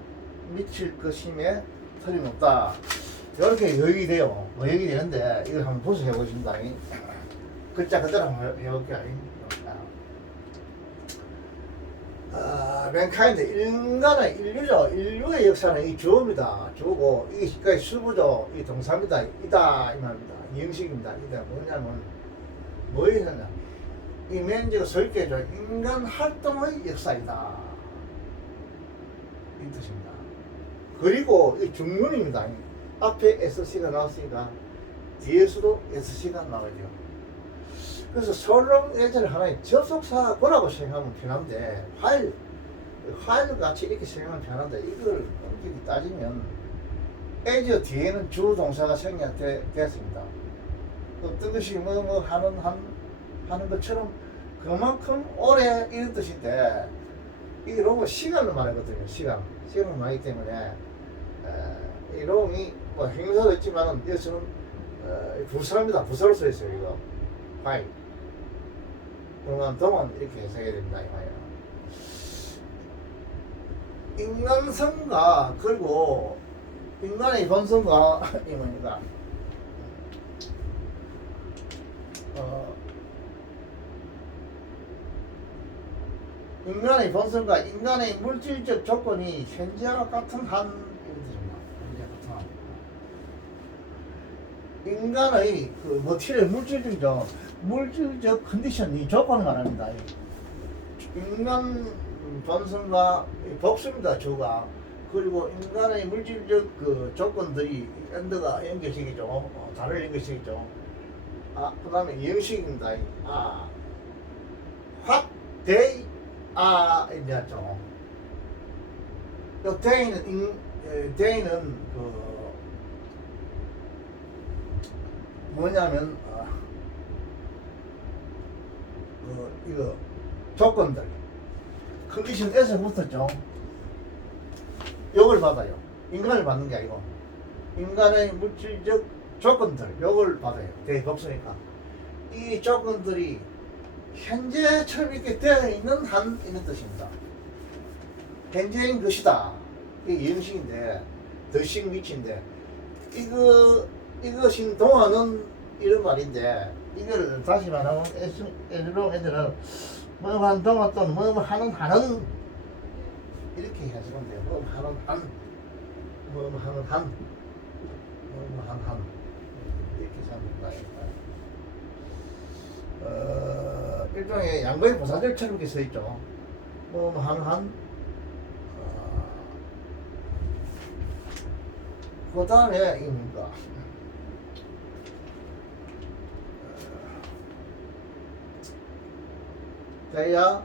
미칠 것임에 틀림없다. 이렇게 요약이 돼요. 요약이 되는데 이걸 한번 분석해 보십니다. 글자 그대로 한번 해볼게요. 맨카인드 인류의 역사는 이 주어입니다. 주어고 이게 수부죠. 이 동사입니다. 이다 이 말입니다. 이 형식입니다. 이다 뭐냐면 뭐였냐? 이 맨지가 설계죠. 인간 활동의 역사이다. 이 뜻입니다. 그리고 이 중문입니다. 앞에 SC가 나왔으니까 뒤에서도 SC가 나와요. 그래서 설령 예전에 하나의 접속사고라고 생각하면 편한데 파일 같이 이렇게 생각하면 편한데 이걸 엄격히 따지면 as 뒤에는 주동사가 생략됐습니다. 어떤 것이 하는 것처럼 그만큼 오래 이런 뜻인데 이게 로고 시간을 말하거든요. 시간을 말하기 때문에 이 롱이 뭐 행사도 있지만 여기서는 부사입니다. 부사로 써 있어요. 이거 파일 그러면 동안 이렇게 해석해야 됩니다. 이 말이야. 인간성과 그리고 인간의 본성과 이 뭡니까? 인간의 본성과 인간의 물질적 조건이 현재와 같은 한 이런 뜻입니다. 현재 같은 한. 인간의 그 머티리얼 물질적 컨디션이 조건을 말합니다. 인간 본성과 복수입니다. 주가 그리고 인간의 물질적 그 조건들이 엔드가 연결식이죠. 다를 연결식이죠. 그 다음에 형식입니다. what they 이제죠. they는 뭐냐면 이거 조건들 컨디션에서 붙었죠. 요걸 받아요. 인간을 받는 게 아니고 인간의 물질적 조건들 요걸 받아요. 대복수니까 이 조건들이 현재처럼 이렇게 되어 있는 한 이런 뜻입니다. 현재인 것이다. 이게 형식인데 더식 위치인데 이것인 동안은 이런 말인데 이걸 다시 말하면 애들은 뭐 하는 동안 또는 뭐 하는 한은 이렇게 해석하면 돼요. 뭐 하는 한 이렇게 생각합니다. 일종의 양보의 부사절처럼 이렇게 써 있죠. 뭐 하는 한 그 다음에 이게 뭡니까? 돼야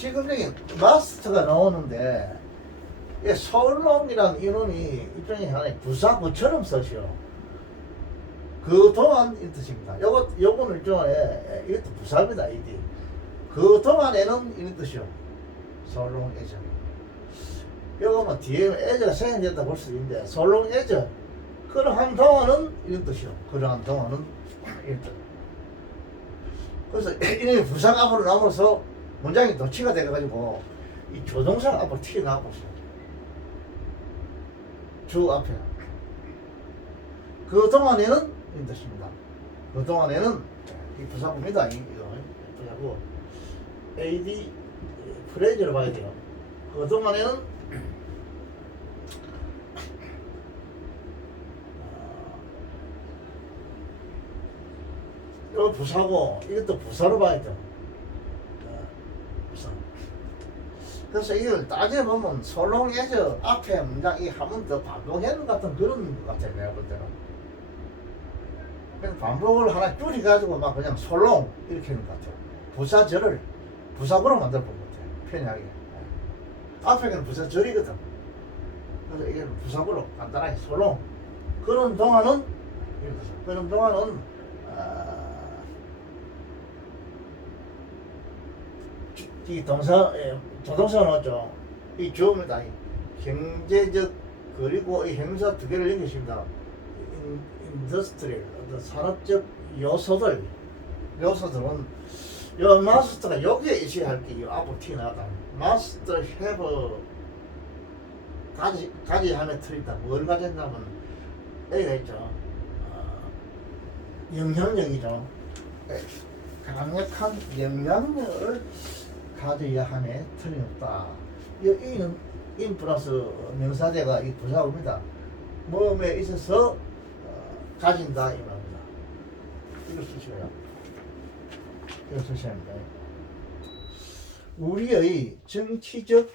지금 여기 마스터가 나오는데 이 서울놈이란 이놈이 일종의 하나의 부사구처럼 쓰시오. 그동안 이 뜻입니다. 요거는 일종의 이것도 부사입니다. 이디. 그동안에는 이런 뜻이요. 솔롱 에저. 요거 뭐 뒤에 에저가 생략됐다 볼 수 있는데 솔롱 에저. 그러한 동안은 이런 뜻이요. 그러한 동안은 이런 뜻. 그래서 이놈이 부사가 앞으로 나오면서 문장이 도치가 돼가지고 이 조동사가 앞으로 튀어나오고 있어요. 주 앞에. 그동안에는 이런 뜻입니다. 그동안에는 이 부사구입니다. 이거 부사구. AD 프레이즈를 봐야 돼요. 그동안에는 이거 부사고 이것도 부사로 봐야 돼요. 부사. 그래서 이걸 따져보면 솔롱에저 앞에 문장 이 한 번 더 반복하는 같은 그런 것 같아요. 내가 볼 때는. 그냥 반복을 하나 줄여가지고 막 그냥 솔롱 이렇게 하는 것 같아요. 부사절을 부사구로 만들어 본 것 같아요. 편하게. 앞에는 부사절이거든. 그래서 이게 부사구로 간단하게 솔롱. 그런 동안은 그런 동안은 이 동사 조동사가 나왔죠. 이 주어입니다. 경제적 그리고 이 형사 두 개를 연결시킵니다. 인더스트리 어떤 산업적 요소들은 요 마스터가 여기에 의식할 게 앞으로 튀어나왔다. 마스터 have 가지 하면 틀리다. 뭘 가졌냐면 A가 있죠. 영향력이죠. 강력한 영향력을 가져야 하네 틀림없다. 이 E는 인 플러스 명사대가 이 부사구입니다. 몸에 있어서 가진다 이 말입니다. 이걸 쓰셔요. 이걸 쓰셔야 합니다. 우리의 정치적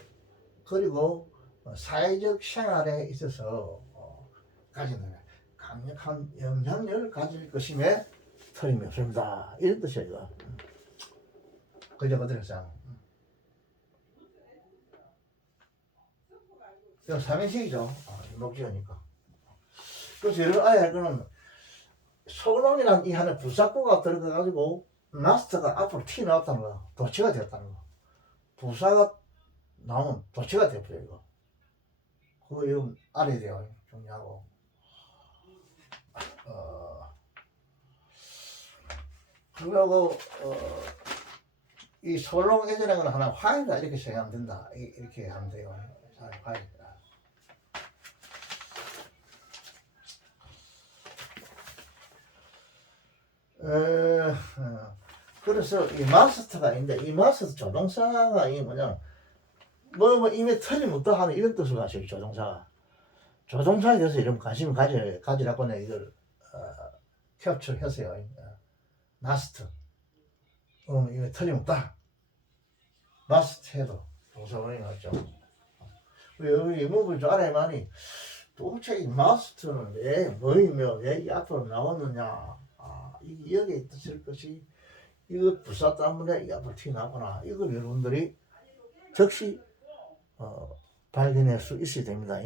그리고 사회적 생활에 있어서 가진다. 강력한 영향력을 가질 것임에 틀림이 없습니다. 이런 뜻이에요. 그죠? 그들었잖아. 이거 삼행식이죠. 목적이니까. 그래서 예를 아예 그는 소롱이란 이 안에 부사구가 들어가가지고 마스터가 앞으로 튀어나왔다는 거야. 도치가 되었다는 거. 부사가 나오면 도치가 되어버려 이거. 그거 이거 알아야 돼요. 중요하고. 그리고 이 솔롱 예전에 건 하나 화이다 이렇게 생각하면 된다. 이렇게 하면 돼요. 화이다. 그래서 이 마스터가 있는데 이 마스터 조동사가 이 뭐냐 뭐 이미 틀림없다 하는 이런 뜻을 가지고 조동사가 조동사에 대해서 이런 관심을 가지라고 내가 이걸 캡처했어요. 마스터 이미 틀림없다. 마스터 해도 동사원이 맞죠. 여기 이 부분을 좀 알아야만이 도대체 이 마스터는 왜 뭐이며 왜 이 앞으로 나왔느냐. 여기에 있을 것이 이거 부사 때문에 이 앞으로 튀어나오구나. 이걸 여러분들이 즉시 발견할 수 있어야 됩니다.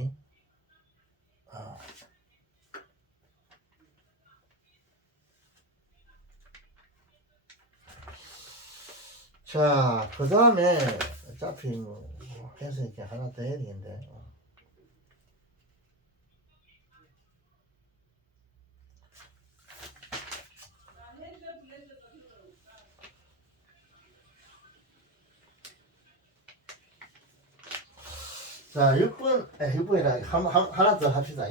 자, 그 다음에 어차피 뭐 해서 이렇게 하나 더 해야 되는데. 자, 6번이라 하나 더 합시다.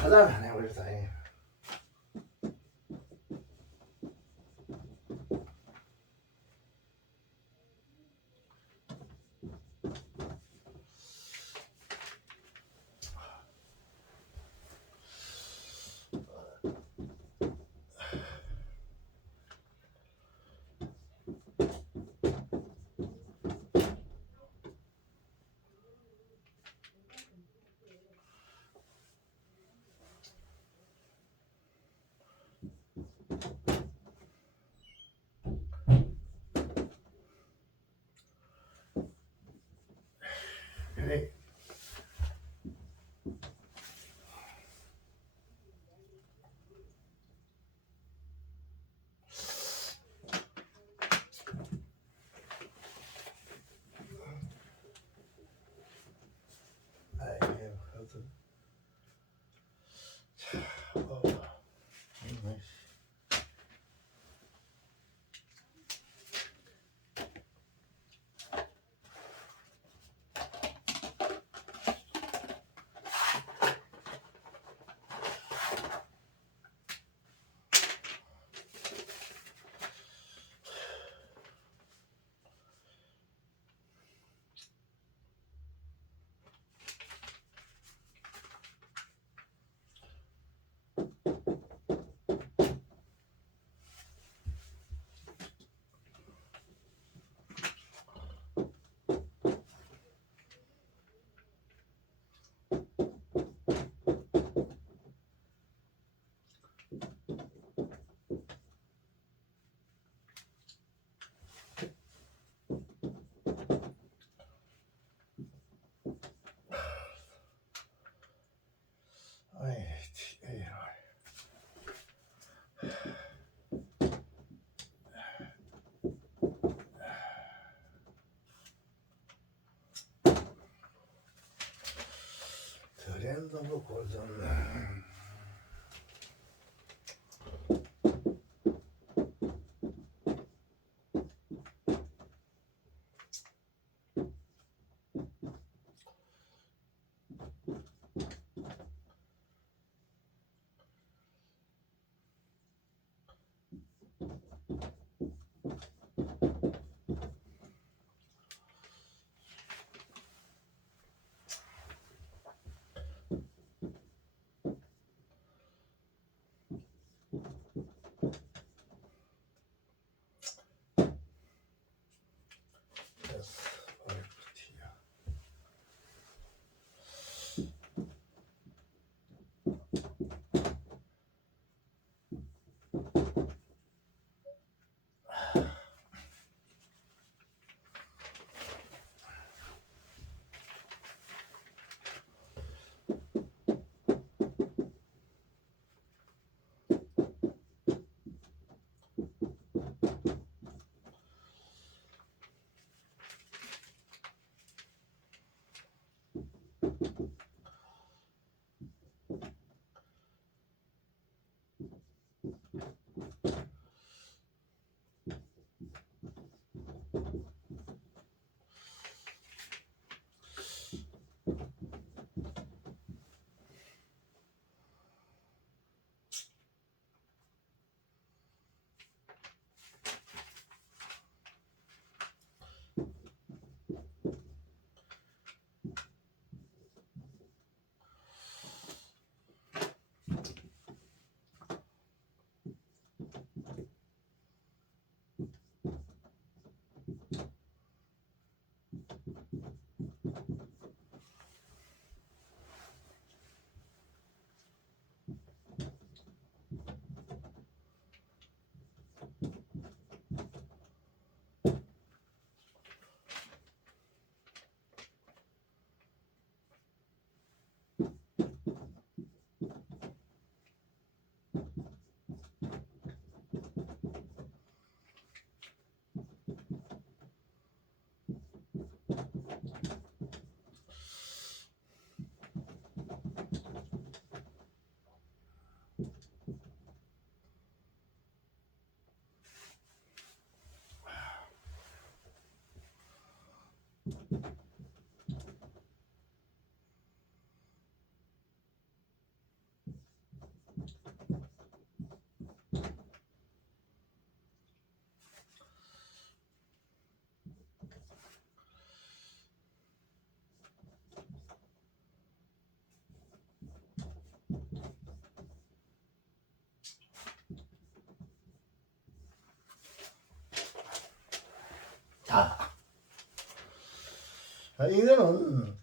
하다가 안 해버렸다. 그래. 아이고, 하여튼. 아이, 에이, 드랜도 먹고 좀. 이거는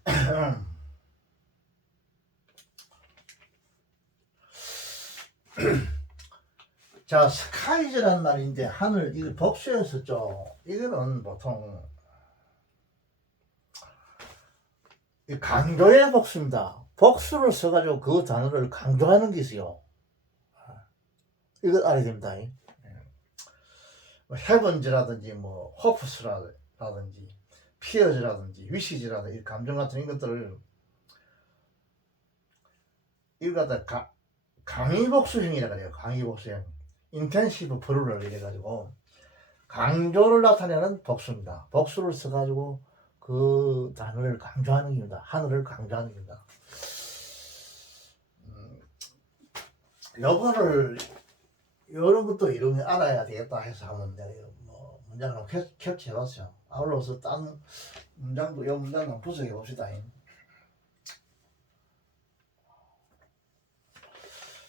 자, 스카이즈란 말인데 하늘 이거 복수였었죠. 이거는 보통 강조의 복수입니다. 복수를 써가지고 그 단어를 강조하는 게 있어요. 이거 알아야 됩니다. 헤븐즈라든지 뭐 호프스라든지 피어즈라든지 위시즈라든지 감정 같은 것들을 이거 갖다 강의복수형이라고 해요. 강의복수형. 인텐시브 프루럴 이래가지고 강조를 나타내는 복수입니다. 복수를 써가지고 그 단어를 강조하는 겁니다. 하늘을 강조하는 겁니다. 요거를 이런 것도 이름이 알아야 되겠다 해서 하면 내가 뭐 문장을 캡처해봤어요. 아울러서 딴 문장도 이 문장 한번 분석해 봅시다.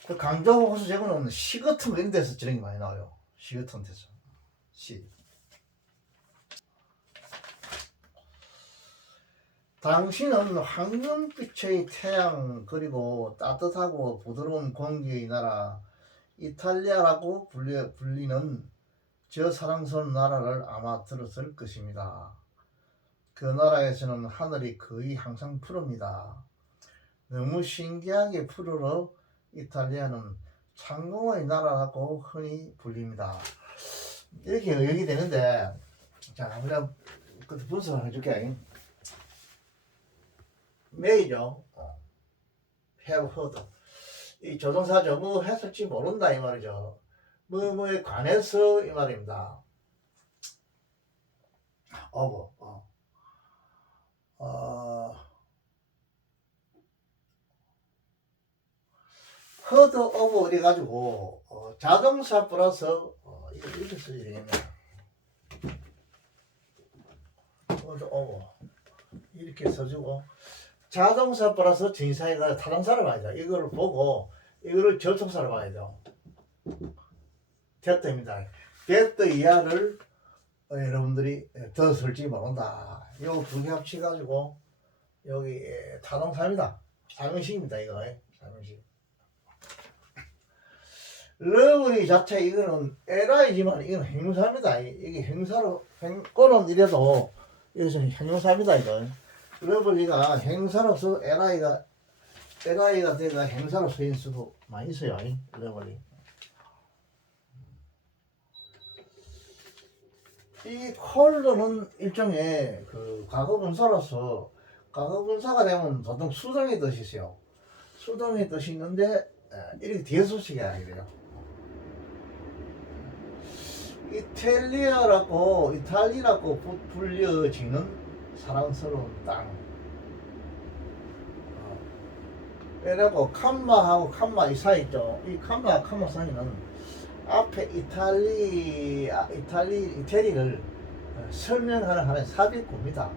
그 강조 복수 제거는 시 같은 거 이런 데서 저런 게 많이 나와요. 시 같은 데서 시. 당신은 황금빛의 태양 그리고 따뜻하고 부드러운 공기의 나라 이탈리아라고 불리는 저 사랑스러운 나라를 아마 들었을 것입니다. 그 나라에서는 하늘이 거의 항상 푸릅니다. 너무 신기하게 푸르러 이탈리아는 창공의 나라라고 흔히 불립니다. 이렇게 여기 되는데, 자, 그냥 분석을 해줄게. 메이죠. have heard. 이 조동사죠. 뭐 했을지 모른다 이 말이죠. 뭐에 관해서 이 말입니다. over. heard over 이래가지고 자동사 플러스 이거 이렇게 써야 되겠네. heard over 이렇게 써주고 자동사 플러스 진사이가 타동사를 봐야죠. 이거를 보고 이거를 절통사를 봐야죠. 됐다입니다. 됐다 이하를 여러분들이 들었을지 모른다. 요 두 개 합쳐가지고 여기 타동사입니다. 삼형식입니다. 이거 삼형식. 러브리 자체 이거는 LI지만 이건 형용사입니다. 이게 형사로 꼬는 이래도 이것은 형용사입니다. 이거. 러블리가 행사로서 LI가 내가 행사로 쓰인 수도 많이 있어요. 러블리. 이 콜드는 일종의 그 과거분사로서 과거분사가 되면 보통 수동의 뜻이 있어요. 수동의 뜻이 있는데 이렇게 뒤에서 쓰게 하게 돼요. 이탈리라고 불려지는 사랑스러운 땅. 왜냐고 칸마하고 칸마 이 사이 있죠. 이 칸마와 칸마 사이는 앞에 이태리를 설명하는 하나의 삽입구입니다.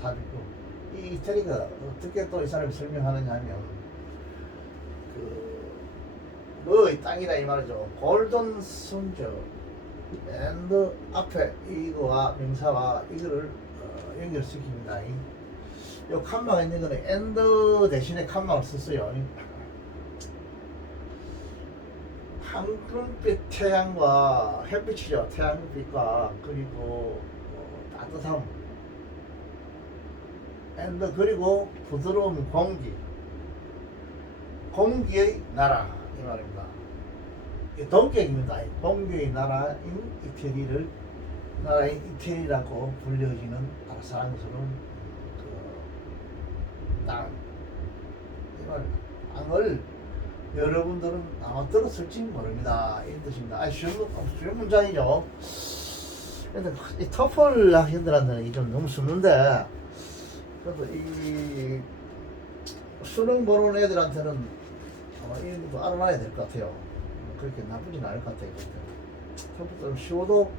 삽입구. 이 이태리가 어떻게 또 이 사람이 설명하느냐 하면 뭐의 땅이다 이 말이죠. 골든 순저 앤드 앞에 이거와 명사와 이거를 연결시킵니다. 요 칸마가 있는 거는 앤드 대신에 칸마를 썼어요. 황금빛 태양과 햇빛이죠. 태양빛과 그리고 따뜻함 앤드 그리고 부드러운 공기의 나라 이 말입니다. 동격입니다. 동격의 나라인 이태리라고 불려지는 사랑스러운 땅. 땅을 여러분들은 아마 들었을지 모릅니다. 이런 뜻입니다. 쉬운 문장이죠. 근데 이 토플 학생들한테는 이 좀 너무 쉽는데, 그래도 이 수능 보는 애들한테는 아마 이런 것도 알아놔야 될 것 같아요. 그렇게 나쁘진 않을 것 같아요. 토플 좀 쉬워도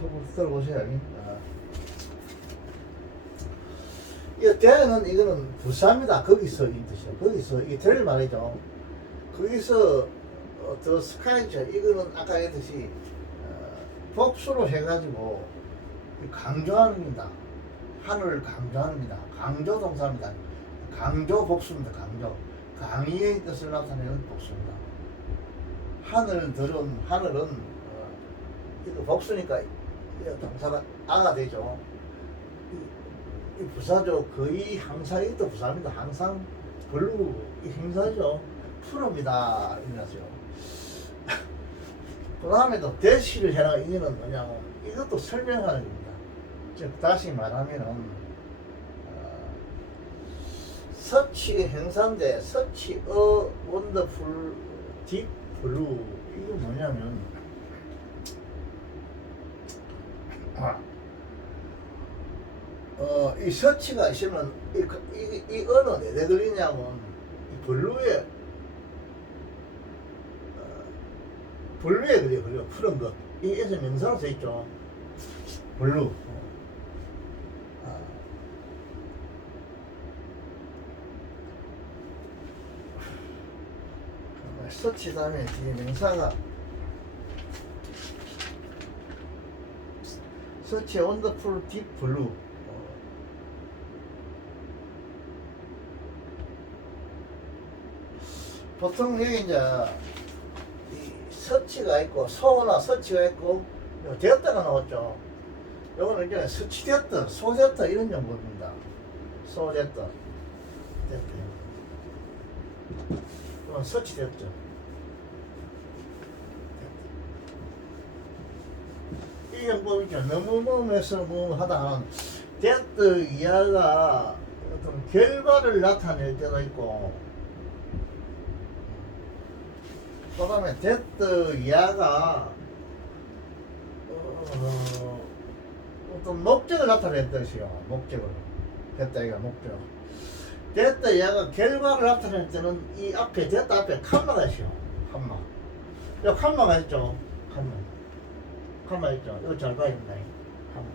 토플 들어보세요. 이 대는 이거는 부사입니다. 거기서 이 뜻이요. 거기서 이태리 말이죠. 거기서 더 스카이죠. 이거는 아까 했듯이 복수로 해가지고 강조하는 겁니다. 하늘을 강조합니다. 강조 동사입니다. 강조 복수입니다. 강조. 강의의 뜻을 나타내는 복수입니다. 하늘은 이거 복수니까 동사가 아가 되죠. 이 부사죠. 거의 항상 있던 부사입니다. 항상 별로 이 행사죠. 풀어입니다. 이거죠. 그 다음에 또 대시를 해라는 의미는 뭐냐면 이것도 설명하는 겁니다. 즉 다시 말하면은 서치의 행사인데 서치 원더풀 딥 블루 이거 뭐냐면 이 서치가 있으면 이 언어 내 걸리냐면 이 블루에 걸려 푸른 것 이에서 명사로 써 있죠. 블루. 서치 다음에 뒤에 명사가 서치 원더풀 딥 블루. 보통 여기 이제 이 서치가 있고 소나 서치가 있고 되었다가 나왔죠. 요거는 이제 서치되었다, 소되었다 이런 용어입니다. 소되었다, 됐다. 이건 서치되었죠. 이 용법이죠. 너무 뭐면서 뭐 하다 됐다 이하가 어떤 결과를 나타낼 때도 있고, 그 다음에 됐다 이하가 어떤 목적을 나타낼 뜻이요. 목적을. 됐다 이가 목적. 됐다 이하가 결과를 나타낼 때는 이 앞에 됐다 앞에 칸마가 있어요. 칸마. 여기 칸마가 있죠. 칸마 있죠. 이거 잘 봐야 된다. 칸마.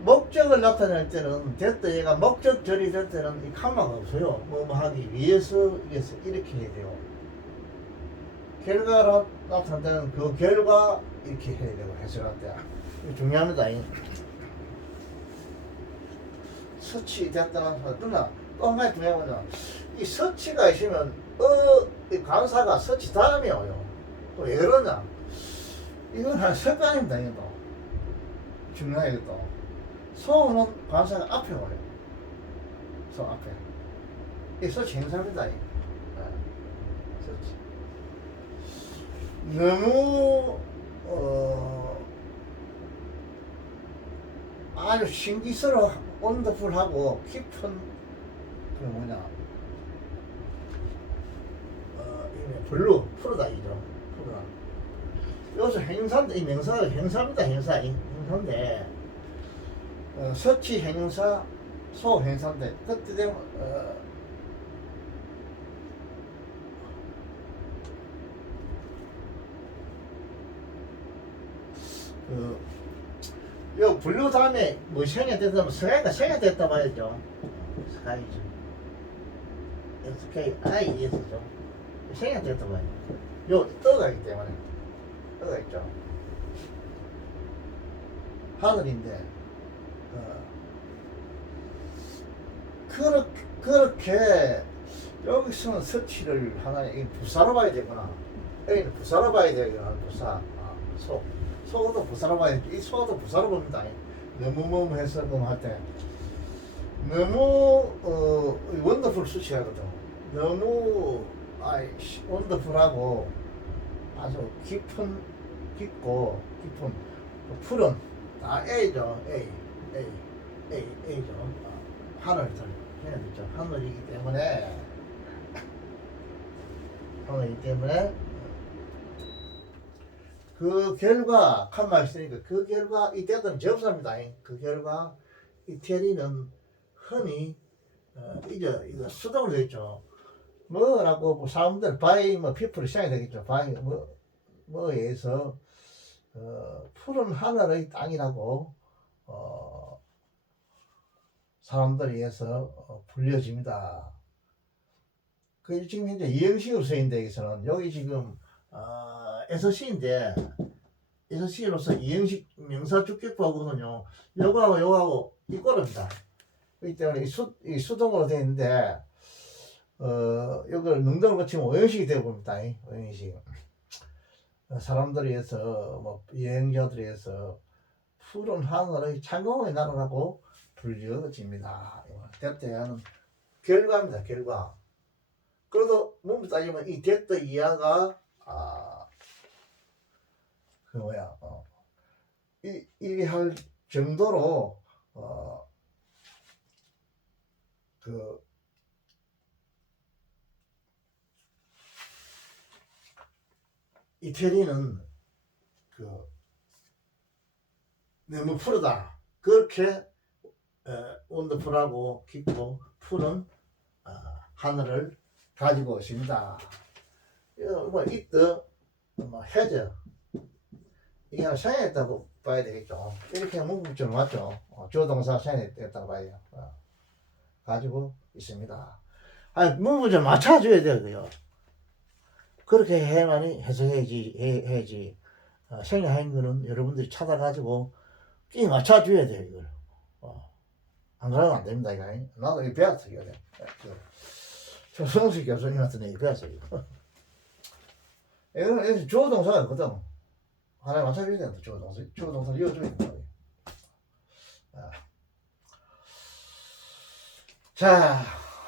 목적을 나타낼 때는 됐다 얘가 목적절이 될 때는 이 칸마가 없어요. 뭐 하기 위해서 이렇게 해야 돼요. 결과로 나타날 때는 그 결과 이렇게 해야 되고 해석할 때 이거 중요합니다. 서치 됐다. 그러나 또 한 가지 중요한 거는 이 서치가 있으면 이 관사가 서치 다음에 와요. 또 왜 그러냐? 이건 한 습관입니다. 이것도 중요해. 이것도 소는 관사가 앞에 와요. 소 앞에 이 서치 행사입니다. 서치. 너무 아주 신기스러워 원더풀하고 깊은 그 뭐냐 블루 푸르다 이죠. 푸르다. 여기서 행사인데 이 명사가 행사입니다. 행사인데 서치 행사 소 행사인데 그때 되면 요 블루 다음에 뭐 생이 됐다면 스카이가 생이 됐다 봐야죠. 스카이죠. SKIS죠. 생이 됐다 봐요. 요 떠가 있기 때문에 떠가 있죠. 하늘인데 그렇게 여기서는 서치를 하나의 부사로 봐야 되구나. 여기는 부사로 봐야 되구나. 부사. 소도 부사로 봐야지. 이 소도 부사로 봅니다. 너무 해서 할 때 너무 원더풀 수치하거든. 너무 원더풀하고 아주 깊은 푸른 A죠. A죠. 하늘을 해야 되죠. 하늘이기 때문에 그 결과 칸마 있으니까 그 결과 이때는 접수합니다. 그 결과 이태리는 흔히 이거 수동으로 되어 있죠. 뭐라고 뭐 사람들 바이 피플이 시작이 되겠죠. 바이 뭐에 의해서 푸른 하늘의 땅이라고 사람들에 의해서 불려집니다. 그 지금 현재 이형식으로 쓰인데 여기서는 여기 지금 SC인데 SC로서 이행식 명사주격보거든요. 요거하고 이거랍니다. 그렇기 때문에 이 수동으로 되어 있는데 이걸 능동을 거치면 오형식이 되어 봅니다. 오형식. 사람들이 해서 뭐 여행자들이 해서 푸른 하늘의 창공의 나라라고 불려집니다. 됐다는 결과입니다. 결과. 그래도 몸을 따지면 이 됐다 이하가 그 뭐야 이 할 정도로 그 이태리는 그 너무 푸르다. 그렇게 원더풀하고 깊고 푸른 하늘을 가지고 있습니다. 뭐 이때 뭐 해저 이게 생했다고 봐야 되겠죠. 이렇게 문법적으로 맞죠. 조동사 생했다고 봐야 돼요. 가지고 있습니다. 문법적으로 맞춰줘야 돼요. 그렇게 해야만이 해석해야지. 생략한 거는 여러분들이 찾아가지고 끼 맞춰줘야 돼요, 이걸. 안 그러면 안 됩니다, 이거. 나도 이거 배웠어, 이거. 조성식 교수님한테 내가 배웠어, 이거. 이거는 주어동사가 있거든. 하나에 맞춰줘야 된다, 주어동사 이어줘야 된다. 자,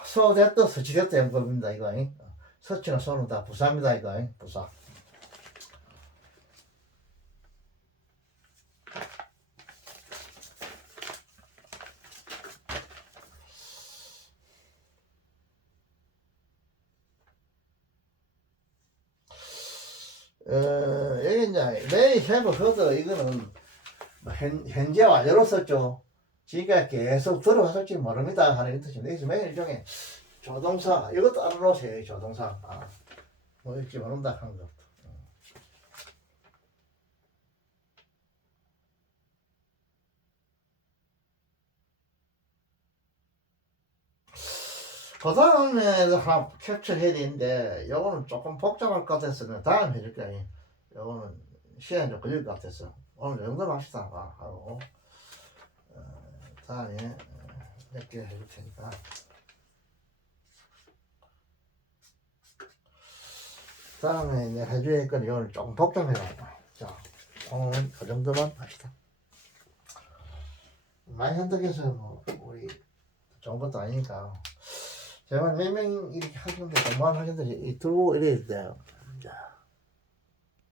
소됐다, 서치됐다, 연법입니다, 이거. 서치나 소는 다 부사입니다, 이거. 부사. 여기 이제 may have heard 이거는 현재 완료로 썼죠. 지금까지 계속 들어왔을지 모릅니다 하는 뜻입니다. 여기서 may 일종의 조동사 이것도 알아놓으세요. 조동사 뭐 읽지 모른다 하는 것도. 그 다음에 캡처 해야 되는데 요거는 조금 복잡할 것 같아서 다음 해줄 거예요. 요거는 시간이 좀 걸릴 것 같아서 오늘 정도로 합시다 하고 다음에 몇 개 해줄 테니까 다음에 이제 해줘야 할 건 이거는 조금 복잡해가지고 자 오늘은 그 정도만 합시다. 많이 한다해서 뭐 우리 좋은 것도 아니니까 제발 몇 명 이렇게 하시는데 그만 하시는데 들고 이래야 돼요. 자.